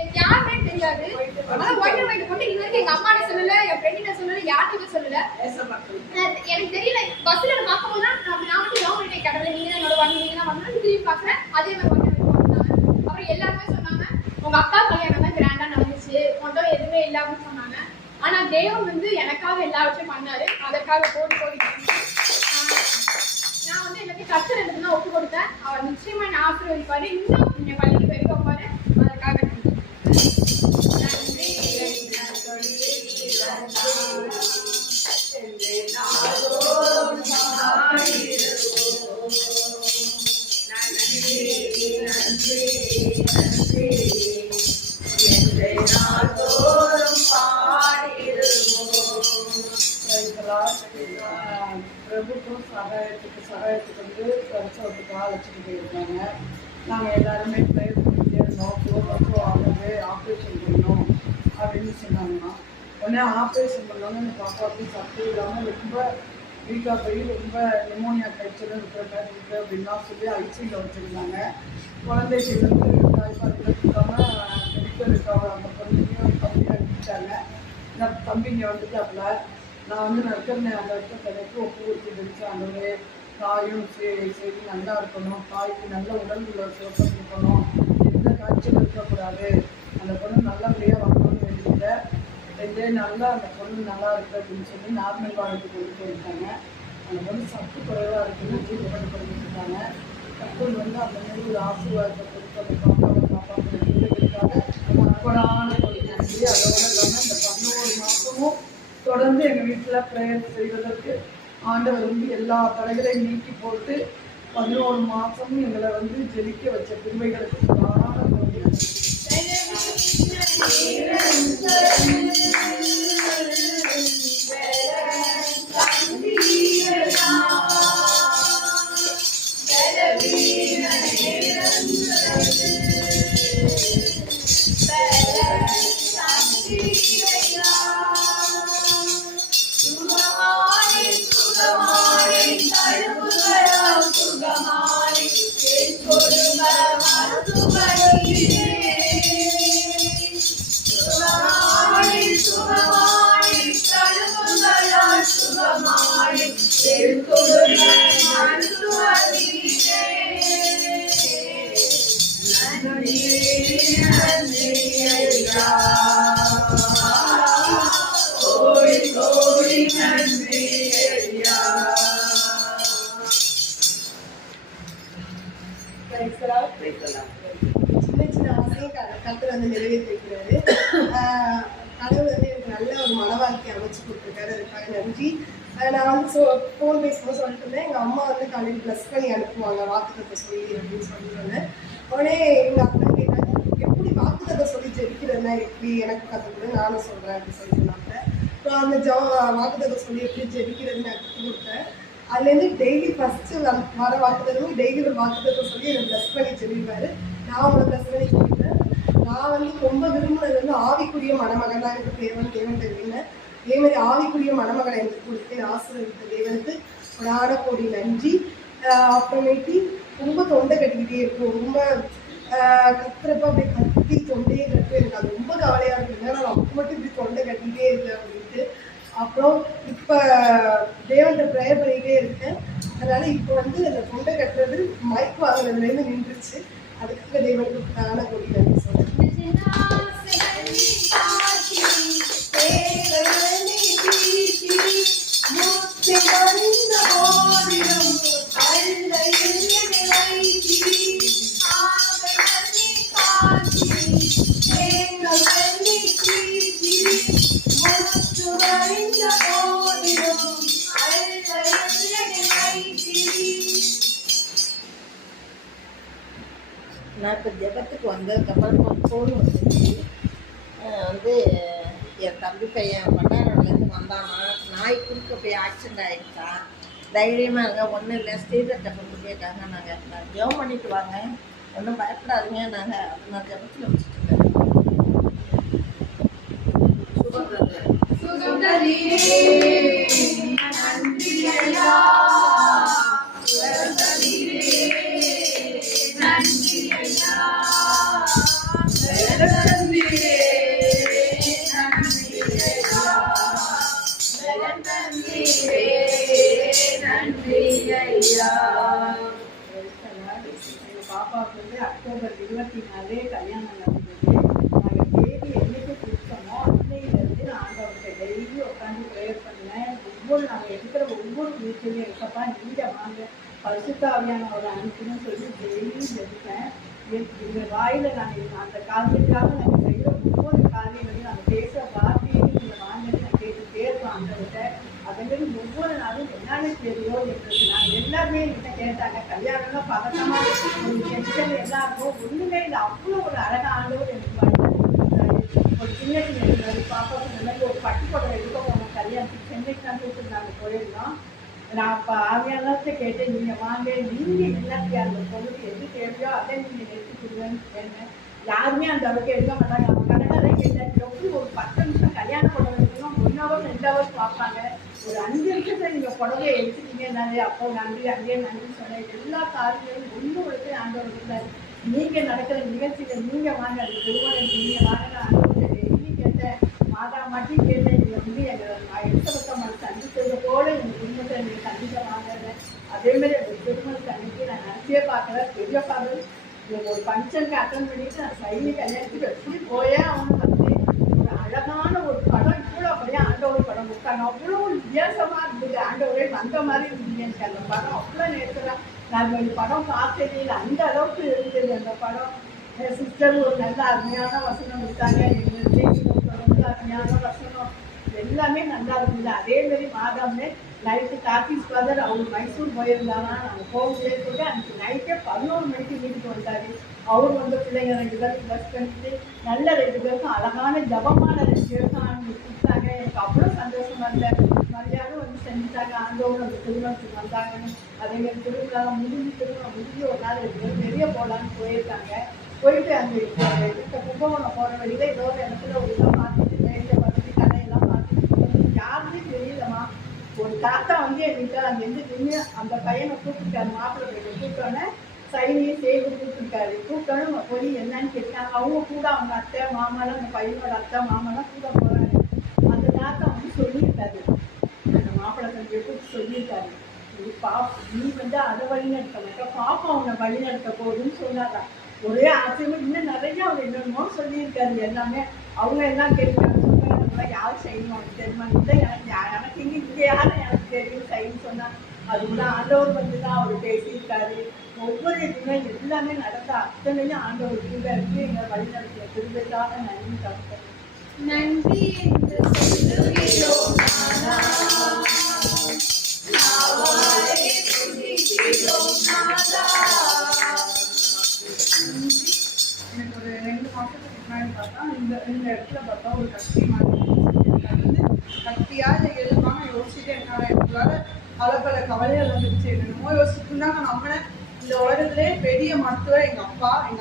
எனக்கு யாருமே தெரியாது. ஆனா ஒயிட் அண்ட் ஒயிட் போட்டு இது வரைக்கும் எங்க அம்மாட்ட சொல்லல, என் ஃப்ரெண்ட சொல்லல, யார்கிட்ட சொல்லல. எனக்கு தெரியல. பஸ்ல பார்க்கும்போது தான் நான் மட்டும் லவ் பண்ணிட்டேன். கடவுளே நீங்க தான் என்னோட வண்டி, நீங்க தான் வரணும். திரும்பி பாக்குறேன் அதே மாதிரி ஒயிட் அண்ட் ஒயிட் போட்டுருந்தாங்க. அப்புறம் எல்லாருமே சொன்னாங்க உங்க அக்கா கல்யாணம் தான் கிராண்டா நடந்துச்சு, உன்கிட்ட எதுவுமே இல்லை அப்படின்னு சொன்னாங்க. ஆனா தேவன் வந்து எனக்காக எல்லா விஷயம் பண்ணாரு. அதற்காக கோடி நான் வந்து எல்லாத்தையும் கர்த்தர் எனக்கு தான் ஒப்பு கொடுத்தேன். அவர் நிச்சயமா என்ன ஆசீர்வதிப்பாரு. இன்னும் நீங்க பள்ளிக்கு போய் வைப்பாரு. அதற்காக பிரபுக்கும் சகாயத்துக்கு வந்து பிரசவத்துக்காக வச்சுட்டு போயிருக்காங்க. நாங்கள் எல்லாருமே ப்ரேயர் பண்ணிட்டே இருந்தோம். 4 வருஷம் ஆகுது, ஆப்ரேஷன் பண்ணணும் அப்படின்னு சொன்னாங்கன்னா உடனே ஆப்ரேஷன் பண்ணோன்னு அந்த பாப்பாவுக்கு சத்து இல்லாமல் ரொம்ப வீக்காக போய் ரொம்ப நிமோனியா காய்ச்சல் இருக்கிற மாதிரி இருக்குது அப்படின்லாம் சொல்லி ஐசியில் வச்சுருந்தாங்க. குழந்தைக்கு வந்து தாய்ப்பால் இருக்காமல் மெடிக்கல் இருக்காமல் அந்த பொண்ணுத்தையும் தம்பியை அனுப்பிச்சாங்க. இந்த தம்பிங்க வந்துட்டாப்புல. நான் வந்து நற்கரணை அந்த இடத்துல தனக்கு ஒப்பு கொடுத்து தெரிஞ்சு அந்த தாயும் சரி நல்லா இருக்கணும், தாய்க்கு நல்ல உடல் உள்ள சுரக்கம் இருக்கணும், எந்த காய்ச்சலும் இருக்கக்கூடாது, அந்த பொண்ணு நல்லபடியாக வரணும்னு வேண்டியதை ரெண்டே நல்லா அந்த பொண்ணு நல்லா இருக்குது அப்படின்னு சொல்லி நார்மல் வாழ்க்கை கொண்டு போயிருக்காங்க. அந்த பொண்ணு சத்து குறைவாக இருக்குன்னு ஜீவப்பட்டு கொடுத்துருக்காங்க. கப்பல் வந்து அந்த மாதிரி ஒரு ஆசீர்வாதத்தை கொடுத்து அந்த பாப்பாவுக்கு பிள்ளைகளுக்காக அற்புதமான ஒரு நன்றி. அதோட இல்லாமல் இந்த 11 மாதமும் தொடர்ந்து எங்கள் வீட்டில் ப்ரேயர் செய்வதற்கு ஆண்டவர் வந்து எல்லா தடைகளையும் நீக்கி போட்டு 11 மாதமும் எங்களை வந்து ஜெபிக்க வச்ச பிள்ளைகளுக்கு சின்ன சின்ன ஆசையும் கர்த்தர் வந்து நிறைவேற்றி வைக்கிறாரு. கடவுள் வந்து எனக்கு நல்ல ஒரு மன வாழ்க்கை அமைச்சு கொடுத்துருக்காரு. அதுக்காக நன்றி. நான் வந்து ஃபோன் பேசும்போது சொல்லிட்டு இருந்தேன், எங்கள் அம்மா வந்து காலையில் ப்ளஸ் பண்ணி அனுப்புவாங்க வாக்குத்தத்தை சொல்லி அப்படின்னு சொல்லி சொன்னேன். உடனே எங்கள் அப்பா கேட்டாங்க, எப்படி வாக்குத்தத்தை சொல்லி ஜெபிக்கிறதுனா எப்படி எனக்கு கற்றுக்கிட்டு நானும் சொல்கிறேன் அப்படின்னு சொல்லி சொன்னாங்க. அப்புறம் அந்த வாக்குத்தத்தை சொல்லி எப்படி ஜெபிக்கிறதுன்னு நான் கற்றுக் கொடுத்தேன். அதுலேருந்து டெய்லி ஃபஸ்ட்டு வர வாக்குத்தமும் டெய்லி ஒரு வாக்குத்தத்தை சொல்லி எனக்கு ப்ளஸ் பண்ணி ஜெபிப்பார். நான் அவங்களை ப்ளஸ் பண்ணி ஜெபிப்பேன். நான் வந்து ரொம்ப விரும்பினது வந்து ஆவிக்குரிய மணமகன் தான் எனக்கு தேவன் தெரிவினேன். அதே மாதிரி ஆவிக்குரிய மணமகனை எனக்கு கொடுத்து ஆசீர்வதித்த தேவனுக்கு ஒரு கோடி நன்றி. அப்புறமேட்டு ரொம்ப தொண்டை கட்டிக்கிட்டே இருக்கும், ரொம்ப கத்துறப்ப அப்படியே கத்தி தொண்டையே கட்டு, எனக்கு அது ரொம்ப கவலையாக இருக்குது. ஏன்னா நமக்கு மட்டும் இப்படி தொண்டை கட்டிக்கிட்டே இருக்கு அப்படின்ட்டு. அப்புறம் இப்போ தேவன்கிட்ட ப்ரேயர் பண்ணிக்கிட்டே இருக்கேன். அதனால் இப்போ வந்து அந்த தொண்டை கட்டுறது மைக் வாங்குறதுலேருந்து நின்றுச்சு. அதுக்காக தேவனுக்கு கோடி நன்றி சொல்கிறேன். நான் இப்போ ஜெபத்துக்கு வந்ததுக்கப்புறம் ஒரு ஃபோன் வந்துச்சு. வந்து என் தம்பி பையன் பண்டாரம்லேருந்து வந்தானா, நாய் குறுக்க போய் ஆக்சிடென்ட் ஆகிடுச்சா, தைரியமாக இருங்க, ஒன்றும் இல்லை, ஸ்ரீதர்கிட்ட கொண்டு போயிருக்காங்க, நாங்கள் ஜெபம் பண்ணிட்டு வாங்க, ஒன்றும் பயப்படாதீங்க, நான் ஜெபத்தில் வச்சுட்டு இருக்கேன். சுகம் தந்தீரே நன்றி ஐயா சுகம் தந்தீரே நன்றி ஐயா சுகம் தந்தீரே நன்றி ஐயா சுகம் தந்தீரே நன்றி ஐயா. எங்கள் பாப்பாவுக்கு வந்து அக்டோபர் 24 கல்யாணம் நடந்தது. நாங்கள் தேதி என்னைக்கு கொடுத்தோமோ அன்னையிலேருந்து நான் ஆண்டவர்கிட்ட டெய்லி உட்காந்து ப்ரேயர் பண்ணேன். நாங்கள் இருக்கிற ஒவ்வொரு வீட்டிலையும் இருக்கப்பா நீங்கள் வாங்க பரிசுத்தாவியானவர அனுப்புன்னு சொல்லி டெய்லி ஜெபிப்பேன். எங்கள் வாயில் நாங்கள் அந்த காரியத்துக்காக நாங்கள் செய்கிற ஒவ்வொரு காரியங்களையும் நாங்கள் பேசுகிற வார்த்தையையும் நீங்கள் வாங்கன்னு நான் கேட்டுகிட்டே இருப்போம் ஆண்டவர்கிட்ட. அதேமாரி ஒவ்வொரு நாளும் என்னன்னு தெரியும் எங்களுக்கு நாங்கள் எல்லாருமே என்கிட்ட கேட்டாங்க. கல்யாணம்லாம் பதட்டமாக ஒரு டென்ஷன் எல்லாருக்கும் ஒன்றுமே இல்லை. அவ்வளோ ஒரு அழகாக ஆண்டவர் எனக்கு ஒரு சின்ன சின்ன பாப்பாவுக்கு இந்த மாதிரி ஒரு பட்டு புடவை எடுக்க போனோம் கல்யாணத்துக்கு. சென்னைக்கு தான் கூப்பிட்டு போயிருந்தோம். நான் அப்போ ஆவியானத்தை கேட்டேன், நீங்கள் வாங்க நீங்கள் எல்லாத்தையும் அந்த பொருளுக்கு எது தேவையோ அதை நீங்கள் எடுத்து கொடுங்கன்னு கேட்டேன். யாருமே அந்த அளவுக்கு எடுக்க மாட்டாங்க. அவங்க கடைக்காரே கேட்டேன், எப்படி ஒரு 10 நிமிஷம் கல்யாண புடவை எடுக்கணும் 1 hour 2 hours பார்ப்பாங்க, ஒரு 5 நிமிஷத்தில் நீங்கள் புடவையை எடுத்துட்டீங்கன்னாலே அப்போ நன்றி அங்கேயே நன்றி சொன்னேன். எல்லா காரியங்களும் ஒன்றும் எடுத்து ஆண்டவர் இருந்தார். நீங்கள் நடக்கிற நிகழ்ச்சியில் நீங்கள் வாங்க, அந்த திருமணம் நீங்கள் வாங்க. ஆண்டவர் டெய்லி கேட்டேன், மாதா மட்டும் கேட்டேன், நீங்கள் வந்து எங்கள் எடுத்தபத்தமாக சந்தித்தது போல எங்கள் குடும்பத்தை நீங்கள் சந்திக்க வாங்க. அதேமாதிரி அந்த திருமணத்தை அன்னைக்கு நான் நினச்சியே பார்க்கல. பெரிய பாடல் எனக்கு ஒரு ஃபங்க்ஷனுக்கு அட்டன் பண்ணிட்டு நான் சைனி கல்யாணத்துக்கு எப்படி போயே அவனு வந்து ஒரு அழகான ஒரு படம் இவ்வளோ அப்படியே ஆண்டவர் படம் கொடுத்தாங்க. அவ்வளோ வித்தியாசமாக இருந்தது. ஆண்டவரே வந்த மாதிரி இருந்தது. எனக்கு அந்த படம் அவ்வளோ நேரத்தில் நான் ஒரு படம் பார்த்ததே இல்லை. அந்த அளவுக்கு இருந்தது அந்த படம். என் சிஸ்டர் ஒரு நல்ல அருமையான வசனம் கொடுத்தாங்க. எங்களுக்கு ரொம்ப அருமையான வசனம் எல்லாமே நல்லா இருந்தது. அதேமாரி மாதாமே நைட்டு கார்த்திக் ஃபாதர் அவர் மைசூர் போயிருந்தாங்கன்னா நாங்கள் போகவே சொல்லி அன்றைக்கி நைட்டே 11 மணிக்கு வீட்டுக்கு வந்தார். அவர் வந்து பிள்ளைங்க 2 பேருக்கு ப்ளஸ் பண்ணிட்டு நல்ல 2 பேருக்கும் அழகான ஜபமான 2 பேருக்கும் ஆண்டு கொடுத்தாங்க. எனக்கு அவ்வளோ சந்தோஷமாக இருந்தேன். மரியாதை வந்து செஞ்சுட்டாங்க. ஆண்டவர் அந்த திருமணத்துக்கு வந்தாங்கன்னு. அதேமாதிரி திருவிழாவில் முடிஞ்சு ஒரு நாள் 2 பேரும் வெளியே போகலான்னு போயிருக்காங்க. போயிட்டு அந்த இருக்க கும்பகோணம் போகிற வழியில் ஏதோ ஒரு இடத்துல ஒரு இதை பார்த்துட்டு வேலையை பார்த்துட்டு கடையெல்லாம் பார்த்துட்டு யாருமே தெரியலம்மா. ஒரு தாத்தா வந்து என்கிட்ட அங்கேருந்து நின்று அந்த பையனை கூப்பிட்டுருக்காரு. மாப்பிள்ளை பையனை கூப்பிட்டோன்னே சைனியும் சேர்ந்து கூப்பிட்டுருக்காரு. கூப்பிட்டோன்னு போய் என்னன்னு கேட்டாங்க. அவங்க கூட அவங்க அத்தை மாமாலாம் அந்த பையனோட அத்தை மாமாலாம் கூட போகிறாங்க. அந்த தாத்தா வந்து சொல்லியிருக்காரு, அந்த மாப்பிள்ளை தம்பியை கூப்பிட்டு சொல்லியிருக்காரு, நீ வந்து அதை வழிநடத்த மாட்டேன், பாப்பா அவனை வழிநடத்த போகுதுன்னு சொன்னாதான். ஒரே ஆச்சரியமாக இன்னும் நிறையா அவர் என்னென்னமோ சொல்லியிருக்காரு. எல்லாமே அவங்க எல்லாம் கேட்குறாங்க. சொன்னாங்க யார் செய்யணும் அவனுக்கு தெரியுமா? இல்லை எனக்கு இங்கே யாரும் எனக்கு தெரியும் செய்யணும்னு சொன்னால் அதுக்குள்ள ஆண்டவர் வந்து தான் அவர் பேசியிருக்காரு. ஒவ்வொரு இதுவுமே எல்லாமே நடந்த அத்தனையும் ஆண்டவர் கூட இருக்கு. எங்களை வழிநடத்திய திருவிழாக நன்றி தவிர்க்க நன்றி என்று சொல்லுகிறோம். எனக்கு ஒரு 2 மாதத்துக்கு முன்னாடி பார்த்தா இந்த இடத்துல பார்த்தா ஒரு கட்டி மாதிரி அது வந்து கட்டியாக இதை எழுப்பாமல் யோசிச்சுட்டு எங்களால் பல பல கவலைகள் வந்துருச்சு. என்னென்னமோ யோசிச்சுட்டு தான் நான் நம்பினேன். இந்த உலகத்திலே பெரிய மருத்துவர் எங்கள்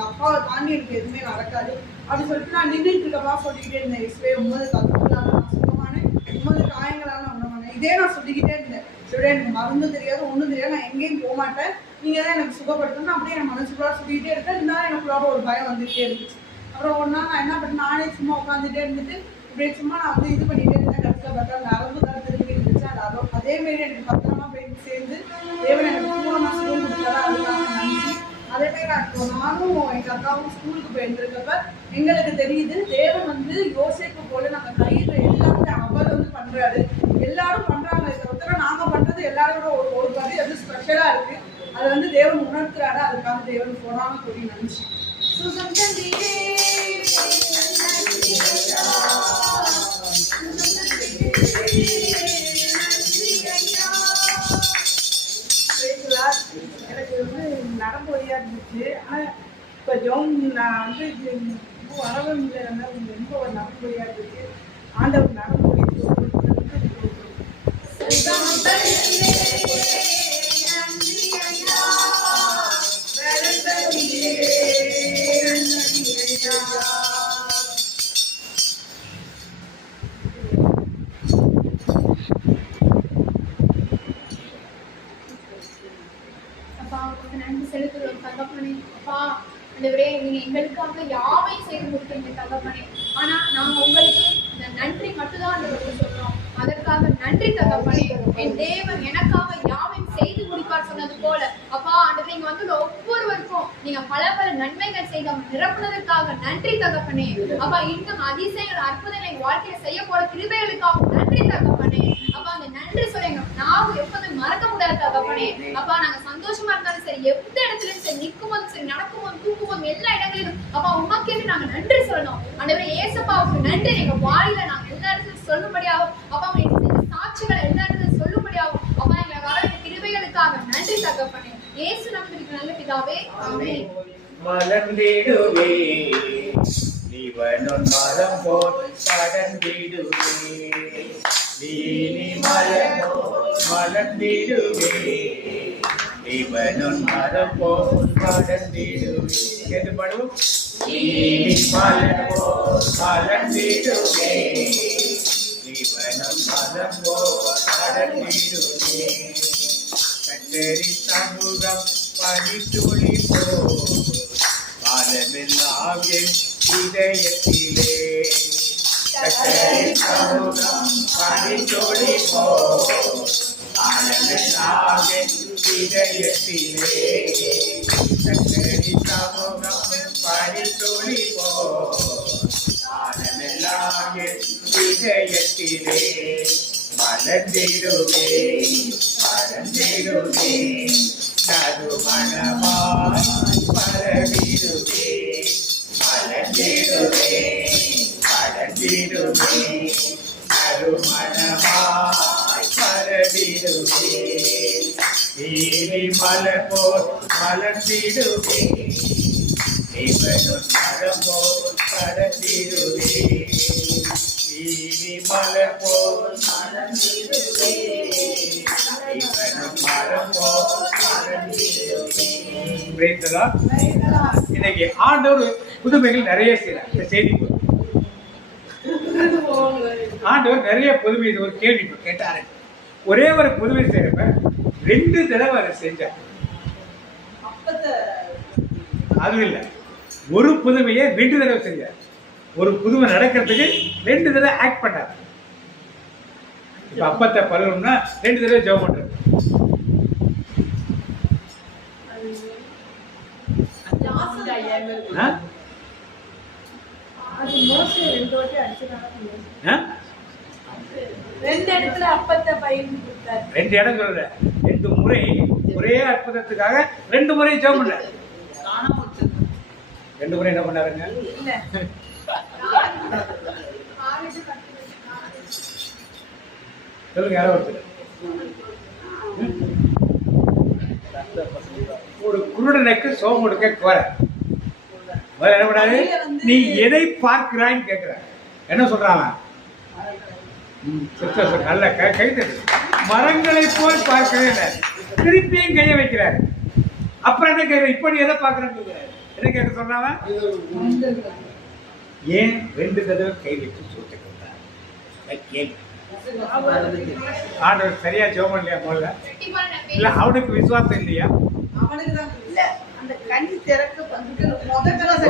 அப்பாவை தாண்டி எனக்கு எதுவுமே நடக்காது அப்படின்னு சொல்லிட்டு நான் நின்றுட்டு இருக்கப்பா சொல்லிக்கிட்டே இருந்தேன். இஸ்வே 9 தத்துவங்களால் நான் சுத்தமானேன், 9 காயங்களால் நான் உணவானேன். இதே நான் சொல்லிக்கிட்டே இருந்தேன். சொல்லிட்டு எனக்கு மருந்து தெரியாது ஒன்றும் தெரியாது, நான் எங்கேயும் போக மாட்டேன், நீங்கள் தான் எனக்கு சுகப்படுத்தணும் அப்படியே என் மனசுக்குள்ளார சொல்லிக்கிட்டே இருக்கேன். இருந்தாலும் எனக்குள்ளார ஒரு பயம் வந்துகிட்டே இருந்துச்சு. அப்புறம் ஒரு நாள் நான் என்ன பண்ணேன், நானே சும்மா உட்காந்துட்டே இருந்துட்டு இப்படியே சும்மா நான் வந்து இது பண்ணிகிட்டே இருந்தேன். கடைசியில் பார்த்தா நரம்பு தான் திரும்பி இருந்துச்சு. அது அதேமாரி எனக்கு பத்திரமா போய் சேர்ந்து தேவன் எனக்கு பூர்ணமாக ஸ்கூல் கொடுத்தாரா அதுதான் நன்றி. அதேமாரி நானும் எங்கள் அக்காவும் ஸ்கூலுக்கு போயிருந்திருக்கப்ப எங்களுக்கு தெரியுது தேவன் வந்து யோசேப்பு போல நம்ம கையில் எல்லாமே அவர் வந்து பண்ணுறாரு. எல்லாரும் பண்ணுறாங்க, இதை ஒருத்தர நாங்கள் பண்ணுறது எல்லாரோட ஒரு பதி அது ஸ்பெஷலாக இருக்குது. அதை வந்து தேவன் உணர்த்துறாரு. அதுக்காக தேவன் போனாலும் சொல்லி நன்றி. சுகம் தந்தீரே நன்றி ஐயா எனக்கு வந்து நரம்பு வழியாக இருந்துச்சு. ஆனால் இப்போ ஜோம் நான் வந்து வரவே முடியல. ரொம்ப ஒரு நரம்பு வழியாக இருந்துச்சு. ஆண்டவர் நரம்பு வழி நன்றி செலுத்துகிறோம் தகப்பனே. அப்பா ஆண்டவரே, நீங்க எங்களுக்காக யாவையும் செய்து கொடுத்தீங்க தகப்பனே. ஆனா நாங்க உங்களுக்கு இந்த நன்றி மட்டும்தான் ஆண்டவருக்கு சொல்றோம். அதற்காக நன்றி தகப்பனே. என் தேவன் எனக்காக யாவையும் செய்து முடிப்பார் சொன்னது போல அப்பா ஆண்டவரே, நீங்க வந்து ஒவ்வொருவருக்கும் நீங்க பல பல நன்மைகள் செய்து நிரப்புனதற்காக நன்றி தகப்பனே. அப்பா இன்னும் அதிசயங்கள் அற்புதங்களை எங்க வாழ்க்கையில செய்ய போற கிருபைகளுக்காக நன்றி தகப்பனே. அப்பா அந்த நன்றி சொல்லுங்க நாங்க எப்போதும் மறக்க முடியாது தகப்பனே. அப்பா நாங்க சந்தோஷமா இருந்தாலும் சரி, எந்த இடத்துலயும் சரி, நிற்கும் போதும் சரி, நடக்கும் போது தூக்கும் போது எல்லா இடங்களிலும் அப்பா உமக்கேன்னு நாங்க நன்றி சொல்லணும். ஆண்டவரே ஏசப்பாவுக்கு நன்றி எங்க வாயில நாங்க எல்லா இடத்துலயும் சொல்லும்படியாகும். அப்பா அவங்க செஞ்ச சாட்சிகளை எல்லா இடத்துலயும் சொல்லும்படியாகும். அப்பா எங்களை வர கிருபைகளுக்காக நன்றி தகப்பனே. இயேசு நாமத்தில் நல்ல பிதாவே, ஆமென். மலர்ந்திடுவே இவனும் மரம் போல் படர்ந்திடுவே, நீலி மரம் போல் மலர்ந்திடுவே இவனும் மரம் போல் படர்ந்திடுவே. கேட்டு பாடுவோம். நீலி மரம் போல் மலர்ந்திடுவே இவனும் மரம் போல் படர்ந்திடுவே. கத்தரி சமூகம் பனித்துளி போல் காலமெல்லாம் என் இதயத்திலே. கத்தரி சமூகம் பனித்துளி போல் காலமெல்லாம் என் இதயத்திலே. கத்தரி சமூகம் பனித்துளி போல் காலமெல்லாம் என் இதயத்திலே. மலர்ந்திடுவே பறந்திடுவே நறுமணமாய் பரவிடுவே. மலர்ந்திடுவே பறந்திடுவே நறுமணமாய் பரவிடுவே. நீலி மலர் போல் மலர்ந்திடுவே இவனும் மரம் போல் பறந்திடுவே. நீலி மலர் போல் மலர்ந்திடுவே இவனும் மரம் போல் பறந்திடுவே. இன்னைக்கு ஆண்டவர் புதுமைகள் நிறைய செய்யறார். இந்த செய்தி ஆண்டவர் நிறைய புதுமை. ஒரு கேள்வி கேட்டாரு. ஒரே ஒரு புதுமை செய்யறப்ப 2 தடவை அதை செஞ்சார். அது இல்லை, ஒரு புதுமையை 2 தடவை செஞ்சார். ஒரு புதுமை நடக்கிறதுக்கு 2 தடவை ஆக்ட் பண்ணார். இப்ப அப்பத்தை பருவம்னா 2 தடவை ஜெபம் பண்றது. ரெண்டு இடத்துல அப்பத்தை பயிர்ந்து கொடுத்தாரு. 2 இடம் சொல்ற 2 முறை ஒரே அற்புதத்துக்காக 2 முறை ஜெபம் பண்ணார். 2 முறை என்ன பண்ணாருங்க? சொல்லுங்க யாரோ ஒருத்தர். ஒரு குருடனுக்கு சோகம் கொடுக்க கோர என்ன பண்ணாரு? நீ எதை பார்க்கிறான்னு கேட்கிற. என்ன சொல்றாங்க? நல்ல கை தட்டு. மரங்களை போல் பார்க்கிறேன். திருப்பியும் கைய வைக்கிறாரு. அப்புறம் என்ன கேட்கிற? இப்ப நீ எதை பார்க்கறேன்னு என்ன கேட்க சொன்னாங்க? ஏன் 2 தடவை கை வச்சு சூட்டை கொடுத்தார்? ஆண்டவர் சரியா ஜெபம் இல்லையா? முதல்ல இல்ல அவனுக்கு விசுவாசம் இல்லையா?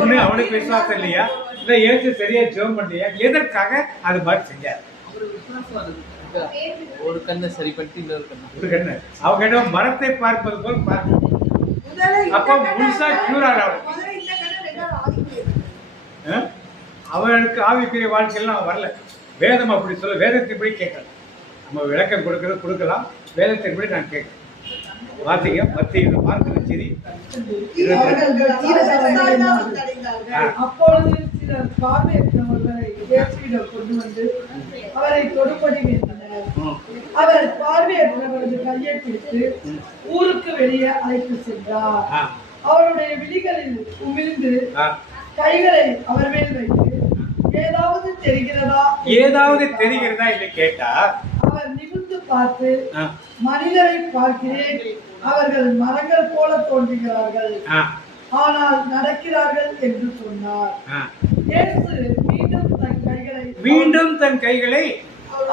ஒண்ணு அவனுக்கு விசுவாசம் இல்லையா? இல்ல ஏசு சரியா ஜெபம் பண்ணலையா? எதற்காக அது மாதிரி செஞ்சார்? ஒரு கண்ணை சரி பண்ணிட்டு இன்னொரு கண்ணு அவங்க என்ன மரத்தை பார்ப்பது போல் பார்க்க. அப்ப முழுசா கியூர் ஆகும். அவனுக்கு ஆவிக்குரிய வாழ்க்கையெல்லாம் வரல. வேதம் அப்படி சொல்ல, வேதத்தின்படி கேட்கலாம். நம்ம விளக்கம் கொடுக்கலாம். வேதத்தின்படி நான் கேட்கிறேன். வாசிங்க மத்திய பார்க்கிற செய்தி. அப்பொழுது சிலர் பார்வையற்றவர்களை இயேசுவிடம் கொண்டு வந்து அவரை தொடுபடி வைத்தனர். அவர் பார்வையற்றவரது கையை பிடித்து ஊருக்கு வெளியே அழைத்து சென்றார். அவருடைய விழிகளில் உமிழ்ந்து கைகளை அவர் மேல் வைத்து ஏதாவது தெரிகிறதா என்று கேட்டார். அவர் நிமிர்ந்து பார்த்து மனிதரை பார்க்கிறேன், அவர்கள் மரங்கள் போல தோன்றுகிறார்கள், ஆனால் நடக்கிறார்கள் என்று சொன்னார். இயேசு மீண்டும் தன் கைகளை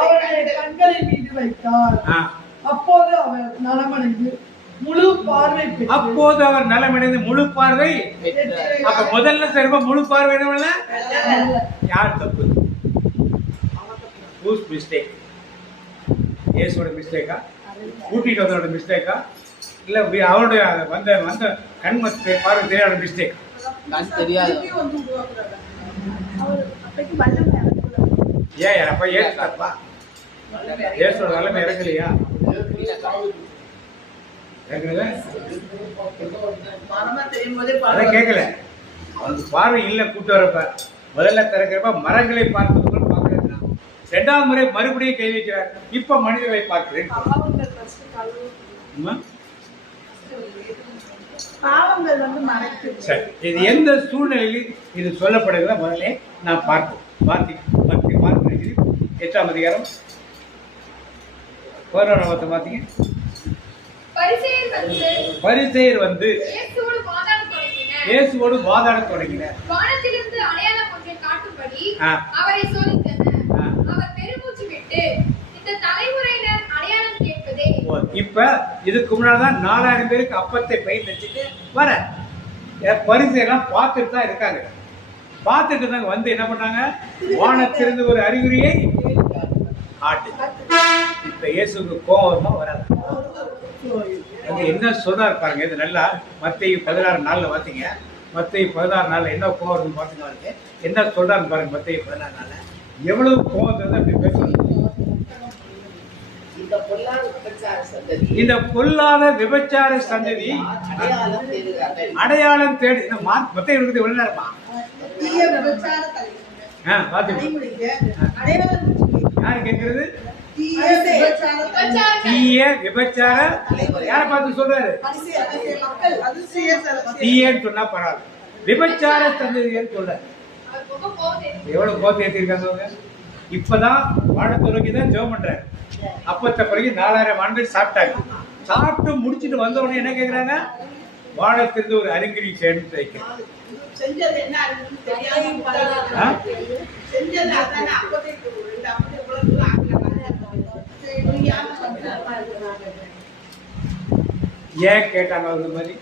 அவருடைய கண்களின் மீது வைத்தார். அப்போது அவர் நலமடைந்து முழு பார்வை பெற்று அப்போது அவர் நலமடைந்து முழு பார்வை. அப்ப முதல்ல சரிப்பா முழு பார்வை என்ன? யார் தப்பு? Whose mistake? இயேசுவோட மிஸ்டேக்கா, கூட்டிட்டு வந்தோட மிஸ்டேக்கா, இல்ல அவருடைய வந்த வந்த கண்மத்தை பார்வை தெரியாத மிஸ்டேக்? திருப்பி வந்து உருவாக்குறாங்க. ஏன் அப்ப ஏசுப்பா இயேசுவோட நிலைமை இறக்கலையா? அதான் கேட்கல. அவனுக்கு பார்வை இல்லை கூட்டு வரப்ப. முதல்ல திறக்கிறப்ப மரங்களை பார்ப்பது பார்க்கிறேன். இரண்டாவது முறை மறுபடியும் கை வைக்கிறார். இப்ப மனிதர்களை பார்க்கிறேன். பாவங்கள் வந்து மறைக்கு. சரி, இது எந்த சூழ்நிலையில் இது சொல்லப்படுகிறதா முதல்ல நான் பார்ப்போம். மார்க் 8ஆம் அதிகாரம் 11ஆம் வசனம் பார்த்தீங்க. பரிசேயர் வந்து இயேசுவோடு வாதாடத் தொடங்கினர். வானத்திலிருந்து அடையாளம் ஒன்றை காட்டும்படி அவரை சோதித்தனர். அவர் பெருமூச்சு விட்டு, இந்த தலைமுறையினர் அடையாளம் கேட்பதே. இப்ப இதுக்கு முன்னாடிதான் 4000 பேருக்கு அப்பத்தை பயிர் வச்சுட்டு வர பரிசேயெல்லாம் பார்த்துட்டு தான் இருக்காங்க. பார்த்துட்டு தாங்க வந்து என்ன பண்ணாங்க? வானத்திலிருந்து ஒரு அறிகுறியை காட்டு. இப்ப இயேசுக்கு கோபமா வராது. என்ன சொல்றாரு பாருங்க. இது நல்லா மத்தேயு 16:4 பார்த்தீங்க. மத்தேயு 16:4 என்ன கோபம் பார்த்தீங்க. என்ன சொல்றாரு பாருங்க. மத்தேயு 16:4 எவ்வளவு கோபத்தை அப்படி பேசுறாங்க. இந்த பொல்லாத விபச்சார சந்ததி அடையாளம் தேடி. மத்தேயு இருக்குது எவ்வளவு நேரமா யாரு கேட்கறது? தீய விபச்சார யார பார்த்து சொல்றாரு? தீயன்னு சொன்னா பரவாயில்ல, விபச்சார சந்ததின்னு சொல்ற. எவ்வளவு கோபத்தை ஏற்றிருக்காங்க. இப்பதான் வாழத்துறைக்கு தான் ஜெபம் பண்றாரு. அப்பத்த பிறகு 4000 ஆண்கள் சாப்பிட்டாங்க. சாப்பிட்டு முடிச்சுட்டு வந்த உடனே என்ன கேட்கிறாங்க? வாழத்திலிருந்து ஒரு அறிகுறி சேர்ந்து வைக்கிறேன். செஞ்சது என்ன அறிகுறி தெரியாம செஞ்சது அதானே. அப்பதே ஏன் கேட்டாங்க? ஒரு மாதிரி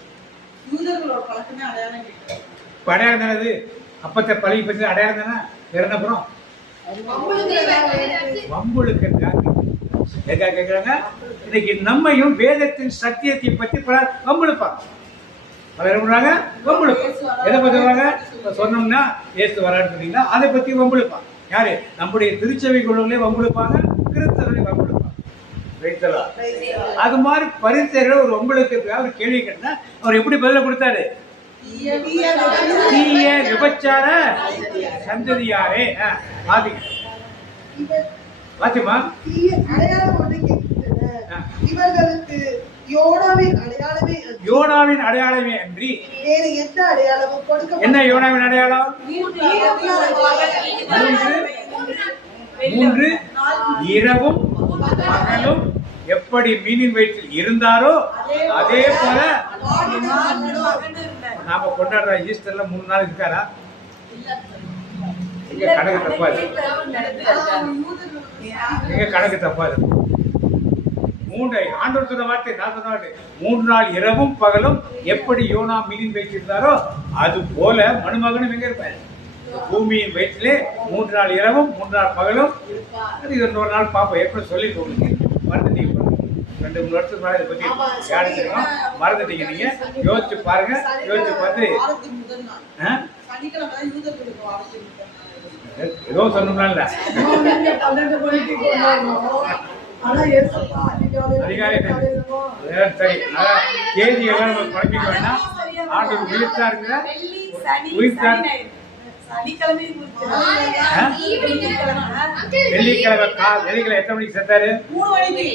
யூதர்களோட பழக்கமே அடையாளம் கேட்கிறாங்க. அடையாளம் தானது. அப்பத்தை பழகி பற்றி அடையாளம் தானே. இறந்தப்புறம் வம்புழுக்கு கேட்கிறாங்க. இன்னைக்கு நம்மையும் வேதத்தின் சத்தியத்தை பற்றி வம்புழுப்பாங்க. எதை பத்தி சொன்னோம்னா இயேசு வரான்னு சொன்னீங்கன்னா அதை பத்தி வம்புழுப்பாங்க. யாரு? நம்முடைய திருச்சபைக்குள்ளே வம்புழுப்பாங்க, கிறிஸ்தவர்களே வம்புழுப்பாங்க. அது மாதிரி பரிசேயர்கள் ஒரு வம்புழுக்கு அவர் கேள்வி கேட்டா அவர் எப்படி பதில கொடுத்தாரு? தீய விபச்சார சந்ததியாரே. பாத்திமா அடையாளம் ஒன்று கேட்கின்றனர். இவர்களுக்கு யோனாவின் அடையாளமே அன்றி வேறு எந்த அடையாளமும் கொடுக்க. என்ன யோனாவின் அடையாளம்? 3 இரவும் பகலும் எப்படி மீனின் வயிற்றில் இருந்தாரோ அதே போல நாம கொண்டாடுற ஈஸ்டர்ல 3 நாள் இருக்காரா? எங்க கணக்கு தப்பா இருக்கு. எங்க கணக்கு தப்பா இருக்கு. 3 ஆண்டவர் சொன்ன வார்த்தை, நான் சொன்ன வார்த்தை. 3 நாள் இரவும் பகலும் எப்படி யோனா மீனின் வயிற்றிருந்தாரோ அது போல மனுமகனும் எங்க இருப்பாரு? பூமியின் வயிற்றிலே 3 நாள் இரவும் 3 நாள் பகலும். இது ஒரு நாள் பாப்போம். எப்படி சொல்லிட்டு மறந்துட்டீங்க. 2-3 வருஷத்துக்கு மேலே இதை பத்தி யாருக்கும் மறந்துட்டீங்க. நீங்க யோசிச்சு பாருங்க. யோசிச்சு பார்த்து ஏதோ சொன்னோம்னா இல்ல அதிகாரி சரி கேஜி எல்லாம் நம்ம குழப்பிக்க வேண்டாம். ஆண்டவர் விழித்தா இருக்கிற வெள்ளிக்கிழமை எத்தனை மணிக்கு செத்தாரு? 3 மணிக்கு.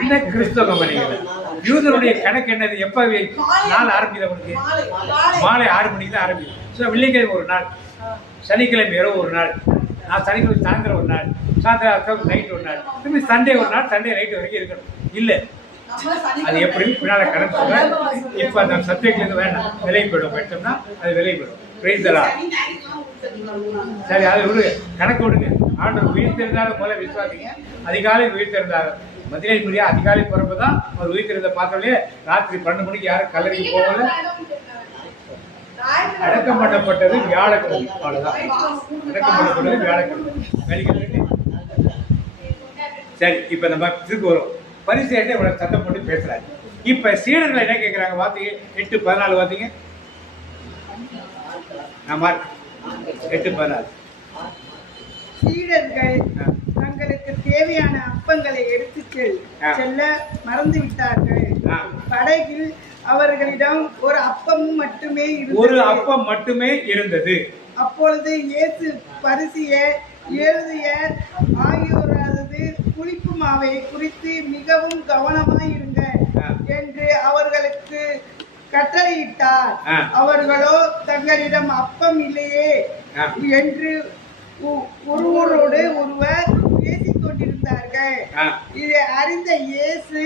என்ன கிறிஸ்தவ மணிகள் யூதருடைய கணக்கு என்னது? எப்ப நாள் ஆரம்பிக்குது? அவனுக்கு மாலை 6 மணிக்கு தான் ஆரம்பிக்கும். வெள்ளிக்கிழமை ஒரு நாள், சனிக்கிழமை இரவு ஒரு நாள், சனிக்கிழமை சாயந்தரம் ஒரு நாள், சாயந்தரம் நைட் ஒரு நாள், திரும்பி சண்டே ஒரு நாள், சண்டே நைட் வரைக்கும் இருக்கணும். இல்ல அது எப்படி பின்னால கணக்கு சொல்ற. இப்ப அந்த சப்ஜெக்ட்ல இருந்து வேண்டாம், விலை போயிடும். போயிட்டோம்னா அது விலை போயிடும். சரி அது விடுங்க, கணக்கு விடுங்க. ஆண்டவர் உயிர்த்தெழுந்தாலும் போல விசுவாசிங்க. அதிகாலை உயிர்த்தெழுந்தார். மதிலை முறையா அதிகாலை பிறப்பு தான் அவர் உயிர்த்தெழுந்த பார்த்தோடனே ராத்திரி 12 மணிக்கு யாரும் கல்லறைக்கு போகல. அடக்கம் பண்ணப்பட்டது வியாழக்கிழமை. அவ்வளவுதான். அடக்கம் பண்ணப்பட்டது வியாழக்கிழமை. வெள்ளிக்கிழமை. சரி, இப்ப நம்ம இதுக்கு வரும். பரிசேயர்கிட்ட இவ்வளவு சத்தம் போட்டு பேசுறாரு. இப்ப சீடர்கள் என்ன கேட்கிறாங்க? வார்த்தைங்க 8:14 வார்த்தைங்க. நான் 8:14. சீடர்கள் தங்களுக்கு தேவையான அப்பங்களை எடுத்து செல்ல மறந்து விட்டார்கள். படகில் அவர்களிடம் ஒரு அப்பமும் மட்டுமே இருந்தது. அப்பொழுது இயேசு பரிசேயர் ஏரோதியர் ஆகியோரது புளிப்பு மாவை குறித்து மிகவும் கவனமாயிருங்க என்று அவர்களுக்கு கட்டளையிட்டார். அவர்களோ தங்களிடம் அப்பம் இல்லையே என்று ஒருவரோடு ஒருவர் பேசிக் கொண்டிருந்தார்கள். இதை அறிந்த இயேசு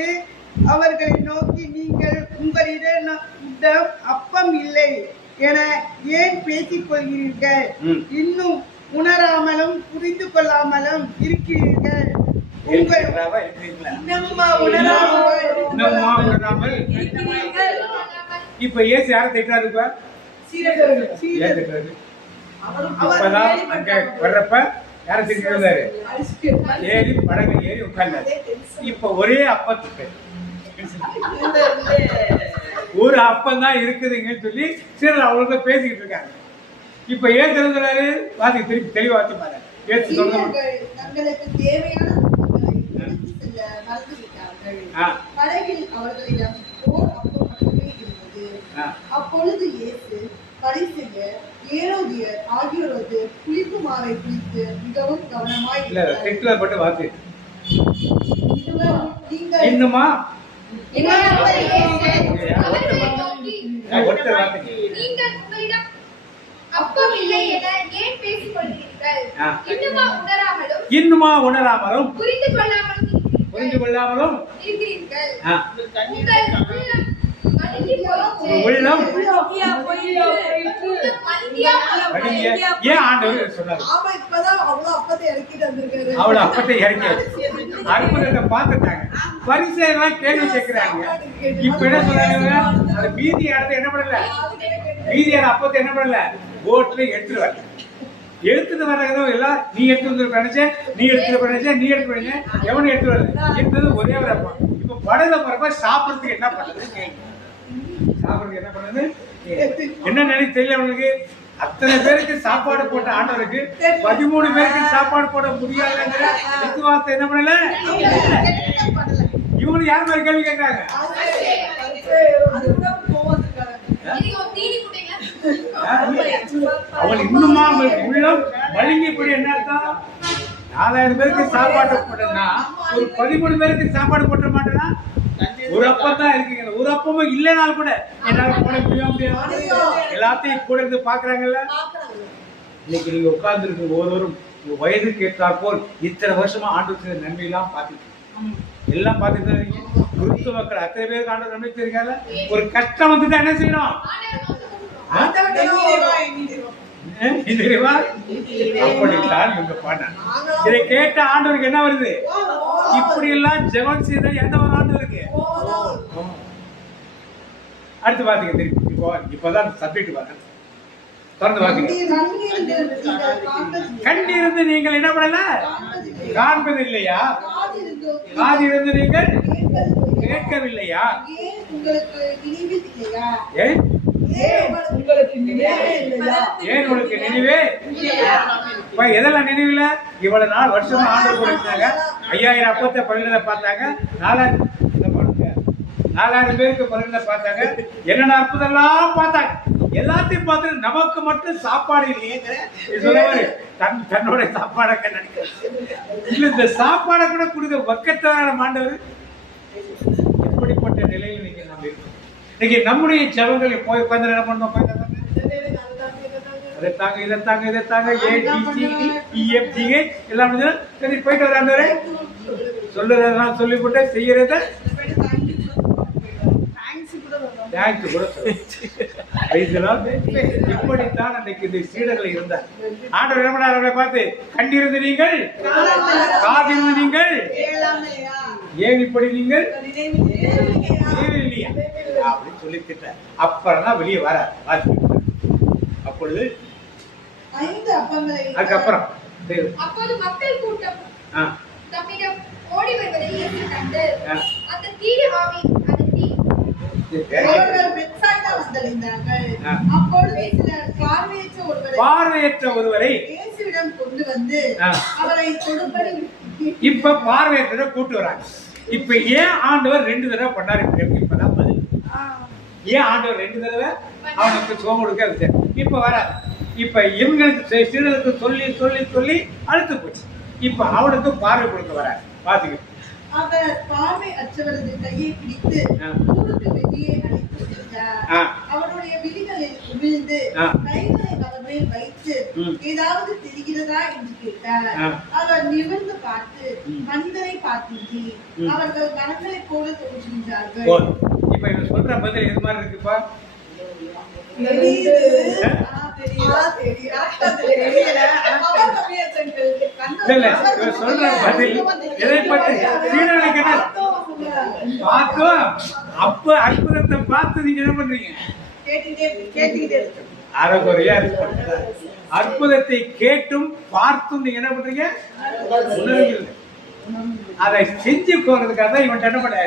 அவர்களை நோக்கி, நீங்கள் உங்களிடம் அப்பம் இல்லை என ஏன் பேசிக் கொள்கிறீர்கள்? இன்னும் உணராமலும் புரிந்து கொள்ளாமலும் இருக்கிறீர்கள். இப்ப இயேசு யாரை திட்டாரு? அங்க வர்றப்ப யாரை திட்டாரு? ஏறி படகு ஏறி உட்கார்ந்தாரு. இப்ப ஒரே அப்பத்துக்கு ஒரு அப்பம் தான் இருக்குதுங்கன்னு சொல்லி சீரல் அவங்களுக்கு பேசிக்கிட்டு இருக்காங்க. இப்ப ஏன் தெரிஞ்சாரு? வாசி திருப்பி தெளிவா வாசி பாரு. தங்களுக்கு தேவையான படகில் அவர்களிடம் ஓர் அப்பம் மட்டுமே இருந்தது. அப்பொழுது இயேசு பரிசேயர் ஏரோதியர் ஆகியோரது புளிப்பு மாவை குறித்து மிகவும் கவனமாய் பட்டு வாசி. இன்னுமா அப்பம் இல்லை என ஏன் பேசிக் கொள்கிறீர்கள்? இன்னுமா உணராமலும் புரிந்து கொள்ளாமலும் இருக்கிறீர்கள். உள்ளம் ஏன் ஆண்டவர் சொன்னார்? அவ்வளவு அப்பத்தை இறக்கியாச்சு. அற்புதத்தை பார்த்துட்டாங்க. பரிசேயர்லாம் கேள்வி கேட்கிறாங்க. இப்ப என்ன சொல்றாங்க? அந்த மீதியானது என்ன பண்ணல? மீதியான அப்பத்தை என்ன பண்ணல? போட்ல எடுத்துட்டு வரல. எடுத்துட்டு வர்றதோ எல்லாம் நீ எடுத்து வந்து நினைச்சேன், நீ எடுத்துட்டு நினைச்சேன், நீ எடுத்து பண்ணீங்க, எவனும் எடுத்து வரல. எடுத்தது ஒரே ஒரு அப்பா. இப்ப படகுல போறப்ப சாப்பிடறதுக்கு என்ன பண்றது? சாப்பிடறதுக்கு என்ன பண்றது? என்ன நினைச்சு தெரியல அவனுக்கு. அத்தனை பேருக்கு சாப்பாடு போட்ட ஆண்டவருக்கு 13 பேருக்கு சாப்பாடு போட முடியாதுங்கிற விசுவாசத்தை என்ன பண்ணல? இவங்க யார் மாதிரி கேள்வி கேட்கறாங்க? அவள் இன்னுமா உள்ளம் வலிங்கப்படி என்ன அர்த்தம்? 4000 பேருக்கு சாப்பாடு போட்டா ஒரு 13 பேருக்கு சாப்பாடு போட்ட மாட்டேன்னா ஒரு அப்பம் தான் இருக்கீங்க. ஒரு அப்பமும் இல்லைனாலும் கூட என்னால போட முடியாது. எல்லாத்தையும் கூட இருந்து பாக்குறாங்கல்ல. இன்னைக்கு நீங்க உட்கார்ந்து இருக்கு ஒவ்வொருவரும் வயதுக்கு ஏற்றாற் போல் இத்தனை வருஷமா ஆண்டு செய்த நன்மை எல்லாம் பார்த்துட்டு எல்லாம் பார்த்துட்டு இருக்கீங்க. குருத்து மக்கள் அத்தனை பேருக்கு ஆண்டு நன்மை செய்திருக்காங்க. ஒரு கஷ்டம் வந்துட்டா என்ன செய்யணும்? அப்படித்தான் இவங்க பாட்டாங்க. இதை கேட்ட ஆண்டவருக்கு என்ன வருது? இப்படி எல்லாம் ஜெபம் செய்த எந்த ஒரு ஆண்டவருக்கு? அடுத்து பாத்தீங்க திருப்பி. இப்பதான் சப்ஜெக்ட் பாருங்க. தொடர்ந்து பாத்தீங்க. கண்டிருந்து நீங்கள் என்ன பண்ணல? காண்பது இல்லையா? காது இருந்து நீங்கள் கேட்கவில்லையா? ஏன் உங்களுக்கு நினைவே? எதெல்லாம் நினைவுல? இவ்வளவு நாள் வருஷமா ஆண்டு கொடுத்தாங்க. 5000 அப்பத்தை பள்ளியில பார்த்தாங்க. 4000 பேருக்கு பள்ளியில பார்த்தாங்க. என்னென்ன அற்புதம்லாம் பார்த்தாங்க. எல்லாத்தையும் பார்த்து நமக்கு மட்டும் சாப்பாடு இல்லையே சொல்லுவாரு. தன்னோட சாப்பாடை நினைக்கிறேன். இந்த சாப்பாடை கூட கொடுக்க வக்கத்தான ஆண்டவர். எப்படிப்பட்ட நிலையில் இன்னைக்கு நம்ம இருக்கோம்? இன்னைக்கு நம்முடைய ஜெபங்களை போய் உட்கார்ந்து என்ன பண்ணோம்? அதை தாங்க, இதை தாங்க, இதை தாங்க, EFG எல்லாம் சரி போயிட்டு வராண்டவரே சொல்லுறதெல்லாம் சொல்லிவிட்டு செய்யறத தேங்க்ஸ் கூட இப்படித்தான் அன்றைக்கு இந்த சீடர்கள் இருந்தார். ஆண்டவர் என்ன பண்ணார்? அவர்களை பார்த்து, கண்டிருந்து நீங்கள், காதிருந்து நீங்கள், ஏன் இப்படி நீங்கள் இல்லையா அப்படின்னு சொல்லிக்கிட்ட அப்புறம் தான் வெளியே வர. அப்பொழுது 5 அப்பங்களை அதுக்கப்புறம் அப்போது மக்கள் கூட்டம் தம்மிடம் ஓடி வருவதை இயேசு கண்டு ஆ. அந்த தீய ஆவி அவர்கள் பெத்சாய்தா வந்தடைந்தார்கள். ஆ. அப்பொழுது சிலர் பார்வையற்ற ஒருவரை இயேசுவிடம் கொண்டு வந்து ஆ. அவரை தொடும்படி இப்ப பார்வையற்ற கூட்டு வராங்க. இப்ப ஏன் ஆண்டவர் 2 தடவை பண்ணாரு? இப்பதான் பதில். ஏன் ஆண்டவர் 2 தடவை அவனுக்கு சோகம் கொடுக்க? இப்ப வர இப்ப இவங்களுக்கு சீடர்களுக்கு சொல்லி சொல்லி சொல்லி அழுத்து போச்சு. இப்ப அவனுக்கு பார்வை கொடுக்க வர பாத்துக்க. அவர் பார்வை அற்றவரது கையை பிடித்து ஊருக்கு வெளியே அழைத்து சென்றார். அவருடைய விழிகளில் விழுந்து கைகளை அவர் மேல் வைத்து ஏதாவது தெரிகிறதா என்று கேட்டார். அவர் நிமிர்ந்து பார்த்து மனிதரை பார்த்து அவர்கள் கணங்களை போல தோன்றுகின்றார்கள். இப்ப இவன் சொல்ற பதில் எது மாதிரி இருக்குப்பா? சொல்ற பதில் எதை பற்றி? பார்த்தோம். அப்ப அற்புதத்தை பார்த்து நீங்க என்ன பண்றீங்க? அறகுறையா இருக்கு. அற்புதத்தை கேட்டும் பார்த்தும் நீங்க என்ன பண்றீங்க? உணர்வில் அதை செஞ்சு போறதுக்காக தான் இவன் என்ன பண்ண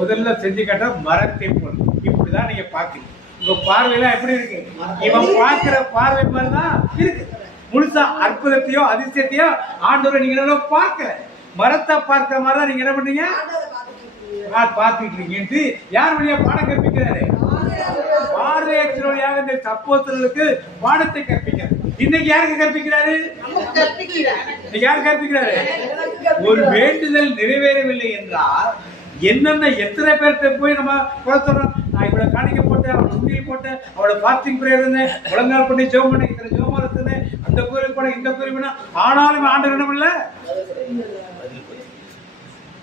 முதல்ல செஞ்சு காட்ட மரத்தை போடணும். இப்படிதான் நீங்க பாக்குறீங்க. உங்க பார்வையெல்லாம் எப்படி இருக்கு? இவன் பார்க்கிற பார்வை மாதிரிதான் இருக்கு. முழுசா அற்புதத்தையோ அதிசயத்தையோ ஆண்டவரை நீங்க பார்க்கல. மரத்தை பார்க்கிற மாதிரிதான் நீங்க என்ன பண்றீங்க? பார்த்துட்டு இருக்கீங்க. யார் வழியா பாடம் கற்பிக்கிறாரு? பார்வையற்ற வழியாக இந்த அப்போஸ்தலர்களுக்கு பாடத்தை கற்பிக்கிறார். இன்னைக்கு யாருக்கு கற்பிக்கிறாரு? இன்னைக்கு யாரு கற்பிக்கிறாரு? ஒரு வேண்டுதல் நிறைவேறவில்லை என்றால் என்னென்ன எத்தனை பேர்கிட்ட போய் நம்ம சொல்றோம், நான் இவ்வளவு காணிக்க போட்டேன், அவளை உண்டியல் போட்டேன், அவளை பாஸ்டிங் பிரேயர் இருந்தேன், முழங்கால் பண்ணி ஜெபம் பண்ணேன், இத்தனை ஜெபமா இருந்தேன், அந்த கோயிலுக்கு போனேன், இந்த கோயிலுக்கு போனேன், ஆனாலும் ஆண்டவர் என்ன பண்ணல?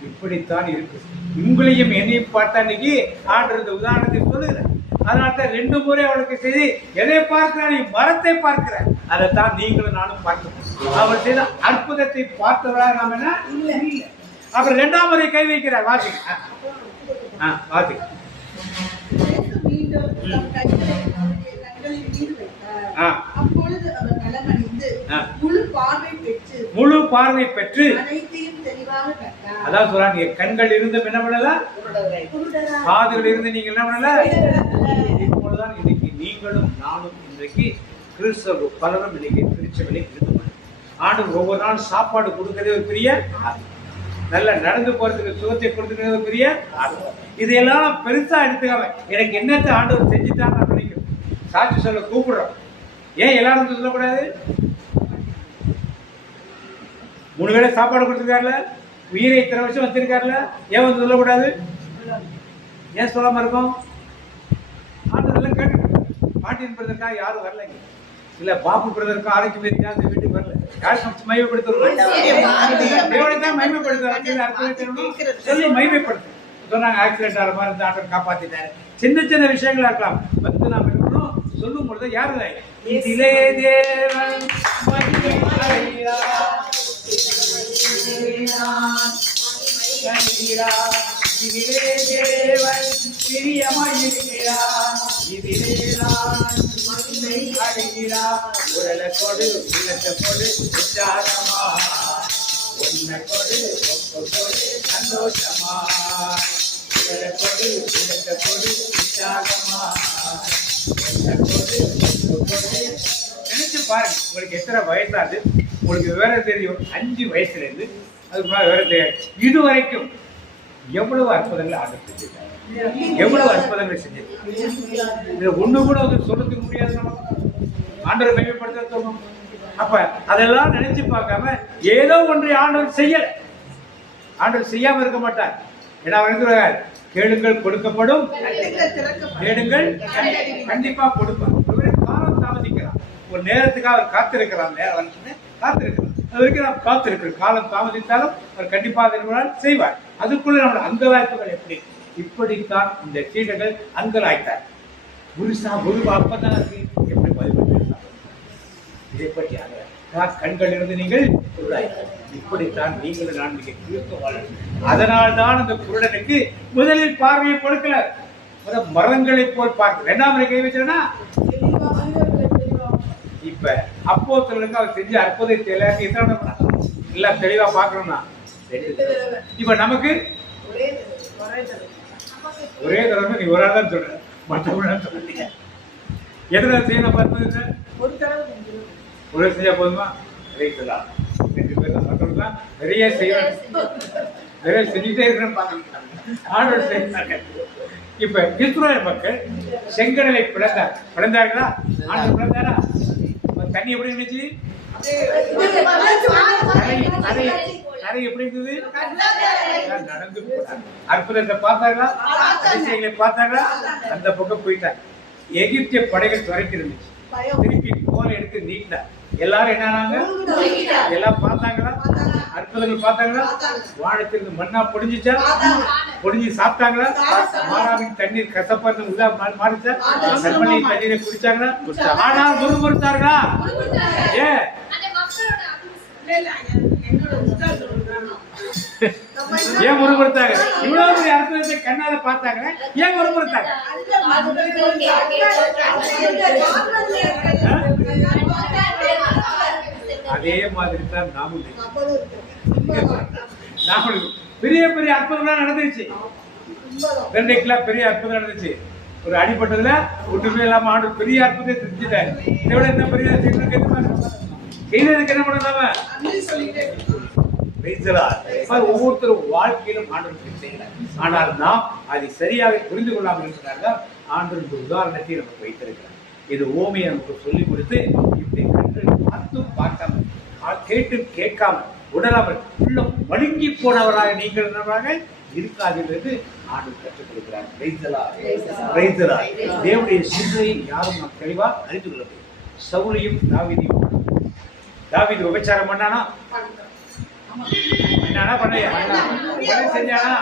இப்படித்தான் இருக்கு. உங்களையும் என்னையும் பார்த்தா இன்னைக்கு ஆண்டவர் இந்த உதாரணத்தை சொல்லுகிறேன். அதனால்தான் 2 முறை அவளுக்கு செய்தி எதை பார்க்கிறார்? நீ மரத்தை பார்க்கிற. அதைத்தான் நீங்களும் நானும் பார்க்கணும். அவர் செய்த அற்புதத்தை பார்த்தவரா நாம என்ன இல்லை. அப்புறம் 2ஆம் முறை கை வைக்கிறார். வாசிக்க வாசிக்க மீண்டும் தம் கைகளை அவருடைய கண்களின் மீது வைத்தார். அப்பொழுது அவர் நலமடைந்து முழு பார்வை பெற்று அனைத்தையும் தெளிவாக கண்டார். அதான் சொல்றாங்க, கண்கள் இருந்து என்ன பண்ணல, காதுகள் இருந்து நீங்க என்ன பண்ணல. இப்பொழுதுதான் இன்னைக்கு நீங்களும் நானும் இன்றைக்கு கிறிஸ்தவ பலரும் இன்னைக்கு திருச்சபையில இருந்து ஆண்டு ஒவ்வொரு நாள் சாப்பாடு கொடுக்கறதே ஒரு பெரிய, நல்லா நடந்து போறதுக்கு சுகத்தை கொடுத்துக்கிறது பெரிய. இதையெல்லாம் பெருசா எடுத்துக்காம எனக்கு என்னத்தை ஆண்டவர் செஞ்சுதான் நான் நினைக்கிறேன். சாட்சி சொல்ல கூப்பிடுறோம். ஏன் எல்லாரும் சொல்லக்கூடாது? 3 வேளை சாப்பாடு கொடுத்துருக்காருல, உயிரை இத்தனை வருஷம் வச்சிருக்காருல, ஏன் வந்து சொல்லக்கூடாது? ஏன் சொல்லாம இருக்கும்? ஆண்டவரெல்லாம் கேட்டு பாட்டின் பிரதற்காக யாரும் வரலைங்க. இல்ல பாப்பு பிரதற்கும் ஆரோக்கியம் இருக்கா அந்த வீட்டுக்கு வரல. யாரும் மைமைப்படுத்துறோம், தேவனைத்தான் மைமைப்படுத்த சொல்லி மைமைப்படுத்து சொன்னாங்க. ஆக்சிடென்ட் ஆகிற மாதிரி இந்த ஆண்டவர் காப்பாத்திட்டாரு. சின்ன சின்ன விஷயங்களா இருக்கலாம். வந்து நாம் என்ன பண்ணணும் சொல்லும் பொழுது யாரு இதிலே தேவன் இதிலே தேவன் பிரியமாயிருக்கிறார், இதிலே நான் மகிமை அடைகிறார். உடலை கொடு உள்ளத்தை கொடு உற்சாகமா, உன்னை கொடு ஒப்பு கொடு சந்தோஷமா, உடலை கொடு உள்ளத்தை கொடு உற்சாகமா, உன்னை கொடு ஒப்பு கொடு. நினைச்சு பாருங்க, உங்களுக்கு எத்தனை வயசாது உங்களுக்கு விவரம் தெரியும். 5 வயசுல இருந்து அதுக்கு மேலே விவரம் தெரியாது. இதுவரைக்கும் எவ்வளவு அற்புதங்களை ஆண்டு செஞ்சிருக்காங்க, எவ்வளவு அற்புதங்களை செஞ்சிருக்காங்க. இதுல ஒண்ணு கூட வந்து சொல்றதுக்கு முடியாது. ஆண்டவர் மையப்படுத்த சொல்லணும். அப்ப அதெல்லாம் நினைச்சு பார்க்காம ஏதோ ஒன்றை ஆண்டவர் செய்யல. ஆண்டவர் செய்யாம இருக்க மாட்டார். ஏன்னா அவர் கேளுங்கள் கொடுக்கப்படும், தேடுங்கள் கண்டிப்பா கொடுப்பார். காலம் தாமதிக்கலாம், ஒரு நேரத்துக்காக அவர் காத்திருக்கலாம். நேரம் வந்து காத்திருக்கலாம், அது வரைக்கும் நாம் காத்திருக்கிறோம். காலம் தாமதித்தாலும் அவர் கண்டிப்பாக செய்வார். அதுக்குள்ள நம்மளோட அங்கலாய்ப்புகள் எப்படி? இப்படித்தான் இந்த சீடர்கள் அங்கலாய்த்தார். குருவா அப்பதான் இருக்கு எப்படி பதில் இதை பற்றி கண்களிலிருந்து நீங்கள் குருடாயிருங்கள். இப்படித்தான் நீங்கள் நான் மிக கிறிஸ்துவாளர். அதனால்தான் அந்த குருடனுக்கு முதலில் பார்வையை கொடுக்கல, மரங்களை போல் பார்க்க ரெண்டாம் கை வச்சா. இப்ப அப்போஸ்தலருக்கு அவர் செஞ்ச அற்புதத்தை எல்லாம் தெளிவா பார்க்கணும்னா இப்ப நமக்கு ஒரே தடவை நீ ஒரு ஆள் தான் சொல்ற, மற்றவங்க சொல்றீங்க. எத்தனை செய்யணும் பார்த்து ஒரு செஞ்சா போதுமா? நிறைய செய்யணும், நிறைய செஞ்சுட்டே இருக்கிறேன்னு பாக்க. இப்ப இஸ்ரவேல் மக்கள் செங்கடலை பிளந்தார்களா? ஆண்டு பிளந்தாரா? தண்ணி எப்படி இருந்துச்சு? கரை எப்படி இருந்தது? நடந்து அற்புதத்தை பார்த்தார்களா? அதிசயங்களை பார்த்தார்களா? அந்த பக்கம் போயிட்டாங்க. எகிப்திய படைகள் துரைத்து இருந்துச்சு. திருப்பி கோலை எடுத்து நீட்டா எல்லாரும் என்னாங்க? எல்லாம் பார்த்தாங்களா? அற்புதங்கள் பார்த்தாங்களா? வானத்திற்கு மண்ணா பொடிஞ்சிச்சா? பொடிஞ்சு சாப்பிட்டாங்களா? மாறாவின் தண்ணீர் கசப்பா மாறிச்சா? கண்மணி தண்ணீரை குடிச்சாங்களா? ஆனால் முறுமுறுத்தார்களா? ஏன் ஏன் முறுமுறுத்தாங்க? இவ்வளவு பெரிய அற்புதத்தை கண்ணால பார்த்தாங்க, ஏன் முறுமுறுத்தாங்க? அதே மாதிரி தான் நாமும் பெரிய பெரிய அற்புதம் நடந்துச்சு. 2 கிலோ பெரிய அற்புதம் நடந்துச்சு. ஒரு அடிப்பட்டதுல ஒன்றுமே இல்லாம ஆண்டு பெரிய அற்புதத்தை செஞ்சுட்டாரு. இதை விட என்ன பெரிய செய்யறதுக்கு என்ன பண்ணாம ஒவ்வொருத்தரும் வாழ்க்கையிலும் ஆண்டவருக்கு செய்யலாம். ஆனால் நாம் அதை சரியாக புரிந்து கொள்ளாமல் இருக்கிறார்கள். ஆண்டவருக்கு உதாரணத்தை நமக்கு வைத்திருக்கிறார். இது ஓமையை நமக்கு சொல்லிக் கொடுத்து இப்படி கண்கள் பார்த்தும் பார்க்காமல் கேட்டு கேட்காமல் உணராமல் உள்ள மழுங்கி போனவராக நீங்கள் என்னவராக இருக்காதீர்கள் ஆண்டவர் கற்றுக் கொடுக்கிறார். தேவனுடைய சிந்தையை யாரும் நாம் தெளிவா அறிந்து கொள்ள முடியும். சவுலையும் தாவீதையும் தாவீது விபச்சாரம் பண்ணானா? என்னன்னா பண்ணையா செஞ்சானா?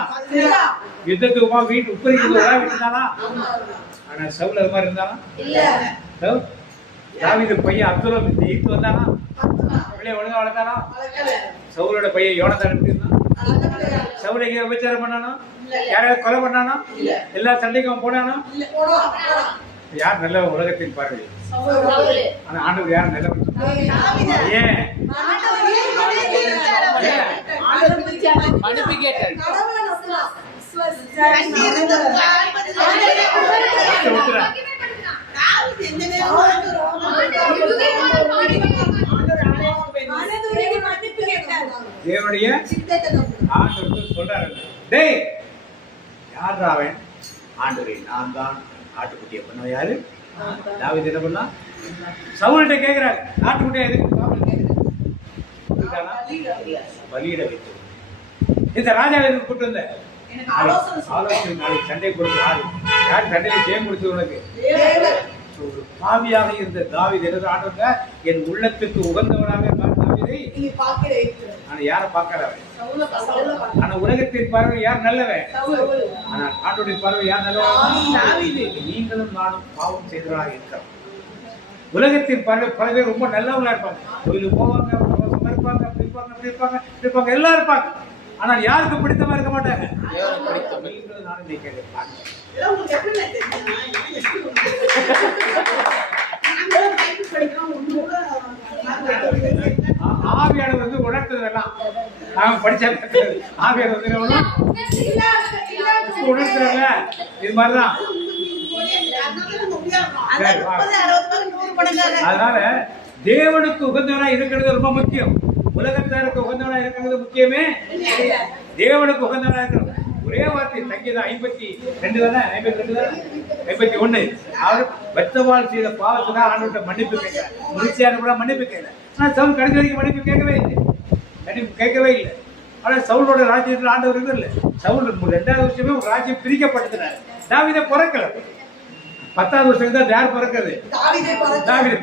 யுத்தத்துக்குமா வீட்டு உப்பரிக்கு விட்டுதானா? ஆனா சவுல் அது மாதிரி இருந்தானா? தாவீது பையன் அப்துல்லாம் எகிப்து வந்தானா? பிள்ளைய ஒழுங்கா வளர்த்தானா? சவுலோட பையன் யோனத்தான் எப்படி இருந்தான்? சவுலை விபச்சாரம் பண்ணானா? யாராவது கொலை பண்ணானா? எல்லா சண்டைக்கும் போனானா? யார் நல்ல உலகத்தின் பார்வை? ஆனா ஆண்டவர் யார் நல்லவன்? ஏன் மன்னிப்பு கேட்டார். தேவனுடைய ஆண்டவர் சொல்றாரு, டேய் யார் அவன்? ஆண்டவரே நான் தான் ஆட்டுக்குட்டியை பண்ண. யாரு? தாவீது என்ன பண்ணா? சவுல்கிட்ட கேட்கிறாரு, ஆட்டுக்குட்டியா எதுக்கு பலியிட வைத்து இந்த ராஜா எதுக்கு கூட்டு வந்த? ஆலோசனை நாளைக்கு சண்டை கொடுத்து யார் சண்டையில ஜெயம் கொடுத்து உனக்கு? ஒரு பாவியாக இருந்த தாவீது என்ன ஆண்டவங்க என் உள்ளத்துக்கு உகந்தவனாக தாவீதை ஆனா யாரை பார்க்கல. ஆனா உலகத்தின் பார்வை யார் நல்லவன்? ஆனா ஆண்டவருடைய பார்வை யார் நல்லவன்? நீங்களும் நானும் பாவம் செய்தவராக இருக்கிறோம். உலகத்தின் பார்வை பல பேர் ரொம்ப நல்லவங்களா இருப்பாங்க, கோயிலுக்கு போவாங்க, இருப்பாங்க எல்லாம் இருப்பாங்க. ஆனால் யாருக்கு பிடித்தமா இருக்க மாட்டாங்க. ஆவியானவர் வந்து உணர்த்துறதெல்லாம் நாம படிச்ச ஆவியானவர் வந்து உணர்த்துறல இது மாதிரிதான். அதனால தேவனுக்கு உகந்தவனா இருக்கிறது ரொம்ப முக்கியம். உலகத்தாருக்கு உகந்தவனா இருக்கிறது முக்கியமே. தேவனுக்கு உகந்தவனா இருக்கணும். ஒரே வார்த்தை சங்கீதம் 52 தானே, 52 தானே, 51. அவர் பத்சபாள் செய்த பாவத்துக்கு ஆண்டவர்கிட்ட மன்னிப்பு கேட்கிறார். முடிச்சியான கூட மன்னிப்பு கேட்கல. ஆனா சவுல் கடைசி வரைக்கும் மன்னிப்பு கேட்கவே இல்லை. ஆனா சவுலோட ராஜ்யத்தில் ஆண்டவர் இல்லை. சவுல் 2வது வருஷமே ஒரு ராஜ்யம் பிரிக்கப்பட்டதுனால தாவீதை பிறக்கல. 10வது வருஷம் தான் யார் பிறக்கிறது? தாவீதை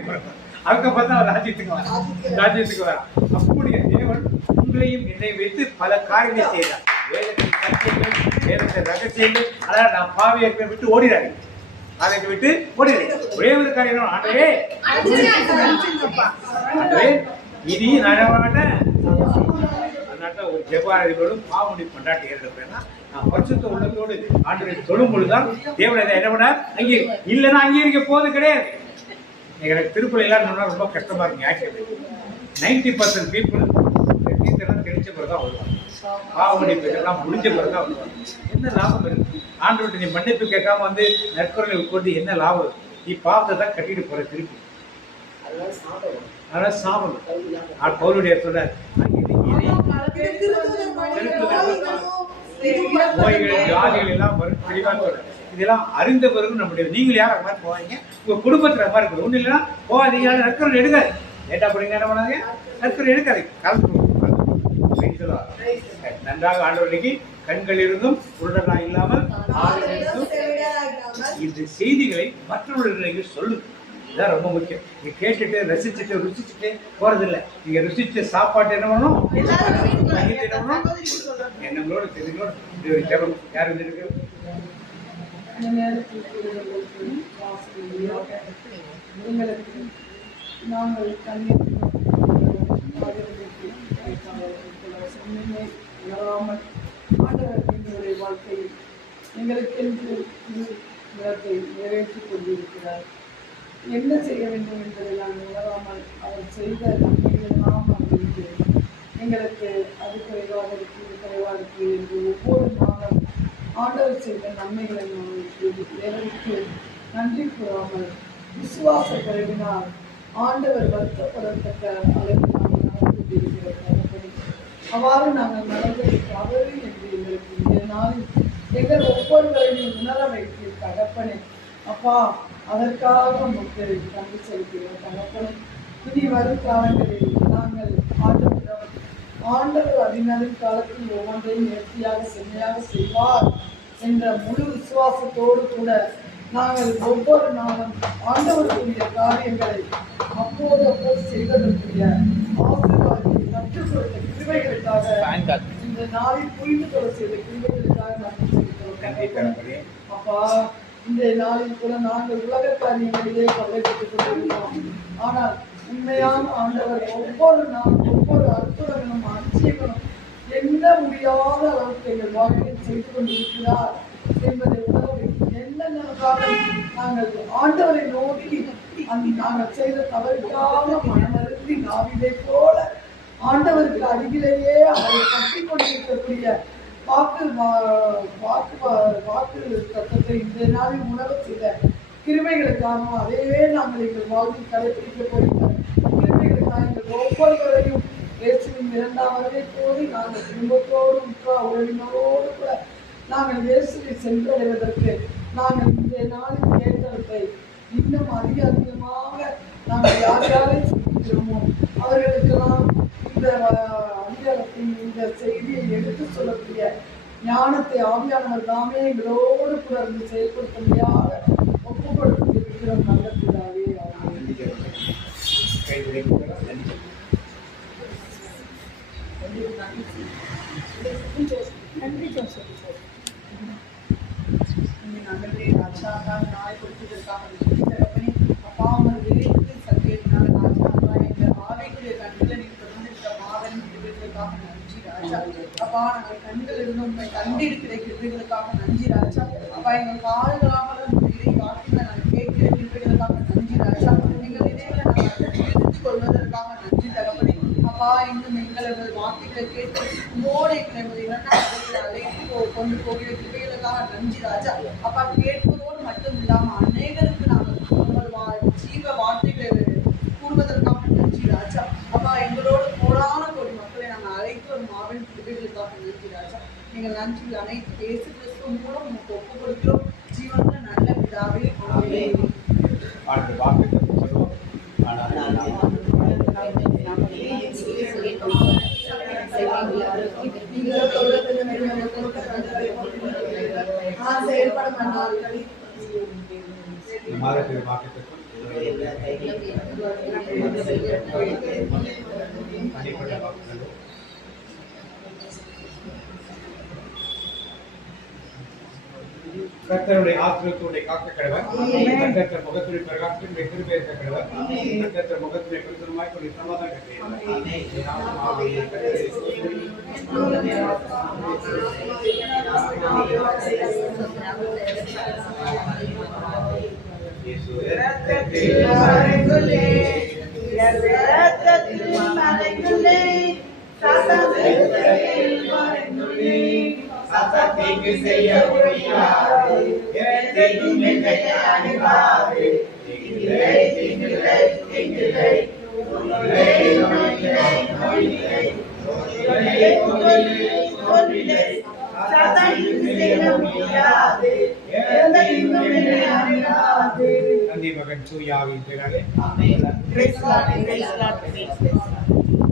பிறக்கிறது. அதுக்கு பார்த்தா ராஜ்யத்துக்கு வர. அப்படியே தேவன் உங்களையும் என்னை வைத்து பல காரியங்களை செய்யறார். வேதத்தின் சத்தியங்கள், வேதத்தின் ரகசியங்கள். அதனால நான் பாவியை விட்டு ஓடிறாங்க. ஆலயத்தை விட்டு ஓடிடு. ஒரே ஒரு காரியம், ஆண்டவரே ஆண்டவரே இனி நடமாட்டேன். அதனால ஒரு ஜெபாதிபதியோடு பாவமுடி கொண்டாட்டி ஏற்படுறேன்னா நான் பரிசுத்த உள்ளத்தோடு ஆண்டவரை தொழும் பொழுதுதான் தேவனை என்ன பண்ண அங்கே இல்லைன்னா அங்கீகரிக்க போது கிடையாது. எனக்கு திருக்குறள் எல்லாம் ரொம்ப கஷ்டமா இருக்கு. ஆக்சுவலி 90% பீப்புள் டீச்சர்லாம் தெரிஞ்ச பிறகுதான் வருவாங்க. பாவமுடி பேரெல்லாம் முடிஞ்ச பிறகுதான் வருவாங்க. என்ன லாபம் இருக்கு? ஆண்டவர்கிட்ட நீ மன்னிப்பு கேட்காம வந்து நற்குறளை உட்கொண்டு என்ன லாபம் இருக்கு? நீ பாவத்தை தான் கட்டிட்டு போற திருப்பி. அதெல்லாம் சாபம். பவுலுடைய சொல்றார், நோய்கள் ஜாதிகள் எல்லாம் வரும் தெளிவாக சொல்றேன். இதெல்லாம் அறிந்த பிறகு நம்முடைய நீங்கள் யார் அது மாதிரி போவாங்க, உங்க குடும்பத்துல மாதிரி இருக்குது. ஒண்ணு இல்லைன்னா போகாதீங்க, நற்கருணை எடுக்காது. லேட்டா போடுங்க, என்ன பண்ணாங்க, நற்கருணை எடுக்காது, கலந்து நன்றாக ஆண்டவர்களுக்கு கண்கள் இருந்தும் உடலா இல்லாமல் இந்த செய்திகளை மற்றவர்களுக்கு சொல்லுங்க. இதான் ரொம்ப முக்கியம். நீங்க கேட்டுட்டு ரசிச்சுட்டு ருசிச்சுட்டு போறதில்லை. நீங்க ருசிச்ச சாப்பாட்டு என்ன பண்ணணும், என்னங்களோட தெரிஞ்சோட இது ஒரு ஜெபம். யார் இருக்கு நாங்கள் கண்ணீர் எங்களுடைய வாழ்க்கையில் எங்களுக்கென்று நிலத்தை நிறைவேற்றிக் கொண்டிருக்கிறார். என்ன செய்ய வேண்டும் என்பதை நாங்கள் உணராமல் அவர் செய்த நன்மைகளெல்லாம் நாங்கள் எங்களுக்கு அது குறைவாக இருக்கு, இது குறைவாக இருக்கு என்று ஒவ்வொரு நாளும் ஆண்டவர் செய்த நன்மைகளை நாங்கள் தேவனுக்கு நன்றி கூறாமல் விசுவாச குறைவினால் ஆண்டவர் வருத்தப்படத்தக்க அளவில் நாங்கள் நடந்து கொண்டிருக்கிறோம். அவ்வாறு நாங்கள் நடந்தது தவறு என்று எங்களுக்கு இந்த நாளில் எங்கள் ஒவ்வொருவரையும் உணர வைத்து தகப்பனே அப்பா, அதற்காக மக்கள் நன்றி செலுத்துகிறோம். தகப்பனே, இனி வரும் காலங்களில் நாங்கள் ஆண்டவர் அதிநவீன காலத்தில் ஒவ்வொன்றையும் நேர்த்தியாக செம்மையாக செய்வார் என்ற முழு விசுவாசத்தோடு கூட நாங்கள் ஒவ்வொரு நாளும் ஆண்டவருக்குரிய காரியங்களை அப்போது செய்வதற்குரிய ஆசீர்வாதத்தை கற்றுக் கொடுத்த கிருபைகளுக்காக இந்த நாளில் புரிந்து கொள்ள செய்த கிருபைகளுக்காக நன்றி செலுத்துகிறோம். அப்பா, இந்த நாளில் கூட நாங்கள் உலக காரியங்களிலே கவலைப்பட்டுக் கொண்டிருக்கிறோம். ஆனால் உண்மையான ஆண்டவர் ஒவ்வொரு நாளும் ஒவ்வொரு அற்புதங்களும் அதிசயங்களும் என்ன முடியாத அளவுக்கு எங்கள் வாழ்க்கையில் செய்து கொண்டிருக்கிறார் என்பதை உணர்வு என்னென்னக்காக நாங்கள் ஆண்டவரை நோக்கி நாங்கள் செய்த தவறுக்காக மனமருந்தி நாவிதை போல ஆண்டவருக்கு அருகிலேயே அவரை கட்டி கொண்டிருக்கக்கூடிய வாக்கு தத்துவத்தை இந்த நாளில் உணவு செய்த கிருமைகளுக்காக அதையே நாங்கள் எங்கள் வாழ்வில் கடைபிடிக்க போகிற கிருமைகளுக்காக எங்கள் ஒவ்வொருவரையும் இயேசுவின் இரண்டாம் வருகை போது நாங்கள் குடும்பத்தோடு உறவினரோடு கூட நாங்கள் இயேசுவை சென்றடைவதற்கு நாங்கள் இந்த நாளில் கேட்டவற்றை இன்னும் அதிகமாக நாங்கள் யார் யாரை சிந்திக்கிறோமோ அவர்களுக்கெல்லாம் இந்த அதிகாரத்தின் இந்த செய்தியை எடுத்து சொல்லக்கூடிய ஞானத்தை ஆவியானவர் தாமே எங்களோடு கூட இருந்து செயல்படுத்த முடியாத ஒப்புக் கொடுத்து இருக்கிறோம். நல்ல பிதாவே, நன்றி ஜோசப். நகரே ராஜாக்கா நாய் கொடுத்ததற்காக அப்பா அவர்கள் சத்தியத்தினால் ராஜாக்கா எங்கள் ஆவிக்குரிய கண்களை நீ திறந்திருக்க மாதம் கிருபைகளுக்காக நன்றி ராஜா. அப்பா, நாங்கள் கண்கள் இருந்தும் உண்மை கண்டிருக்கிற கிருபைகளுக்காக நன்றி ராஜா. அப்பா, எங்கள் கால்களாக இதை வாக்கில நாங்கள் கேட்கிற கிருபைகளுக்காக நன்றி ராஜா. எங்கள் இதைகளை நாங்கள் தெரிந்து கொள்வதற்காக நன்றி தகவலை. அப்பா, இன்னும் எங்களது வாக்குகளை கேட்டு மோடி அழைத்து கொண்டு போகிற கிருபைகளுக்காக நன்றி ராஜா. அப்பா, கேட்பதோடு மட்டும் இல்லாமல் அநேகருக்கு நாங்கள் ஜீவ வார்த்தைகளை கூறுவதற்காக நன்றி ராஜா. அப்பா, எங்களோடு கோடான கோடி மக்களை நாங்கள் அழைத்து ஒரு மாபெரும் கிருபைகளுக்காக நன்றி ராஜா. எங்கள் நன்றி அனைத்து இயேசு கிறிஸ்து மூலம் உங்களுக்கு ஒப்புக் கொடுக்கிறோம். ஜீவன நல்ல பிதாவே, ஆமென். செயல்பட கர்த்தருடைய ஆசீர்வாதத்தை காக்க கடவர். கர்த்தர் முகத்துடைய பிரகாசத்தை கிருபை இருக்க கடவர். கர்த்தர் முகத்துடைய பிரசன்னமாய் கொண்டு சமாதானம் சத்தத்திற்கு செய்ய முடியாது, எதையும் என்னை அணுகாது. திங்கிலை திங்கிலை திங்கிலை நொடிலை நொடிலை நொடிலை நொடிலை நொடிலை நொடிலை சத்தத்திற்கு செய்ய முடியாது, எதையும் என்னை அணுகாது. தந்தை மகன் தூய ஆவியின் பெயராலே ஆமென். Praise God, praise God, praise God.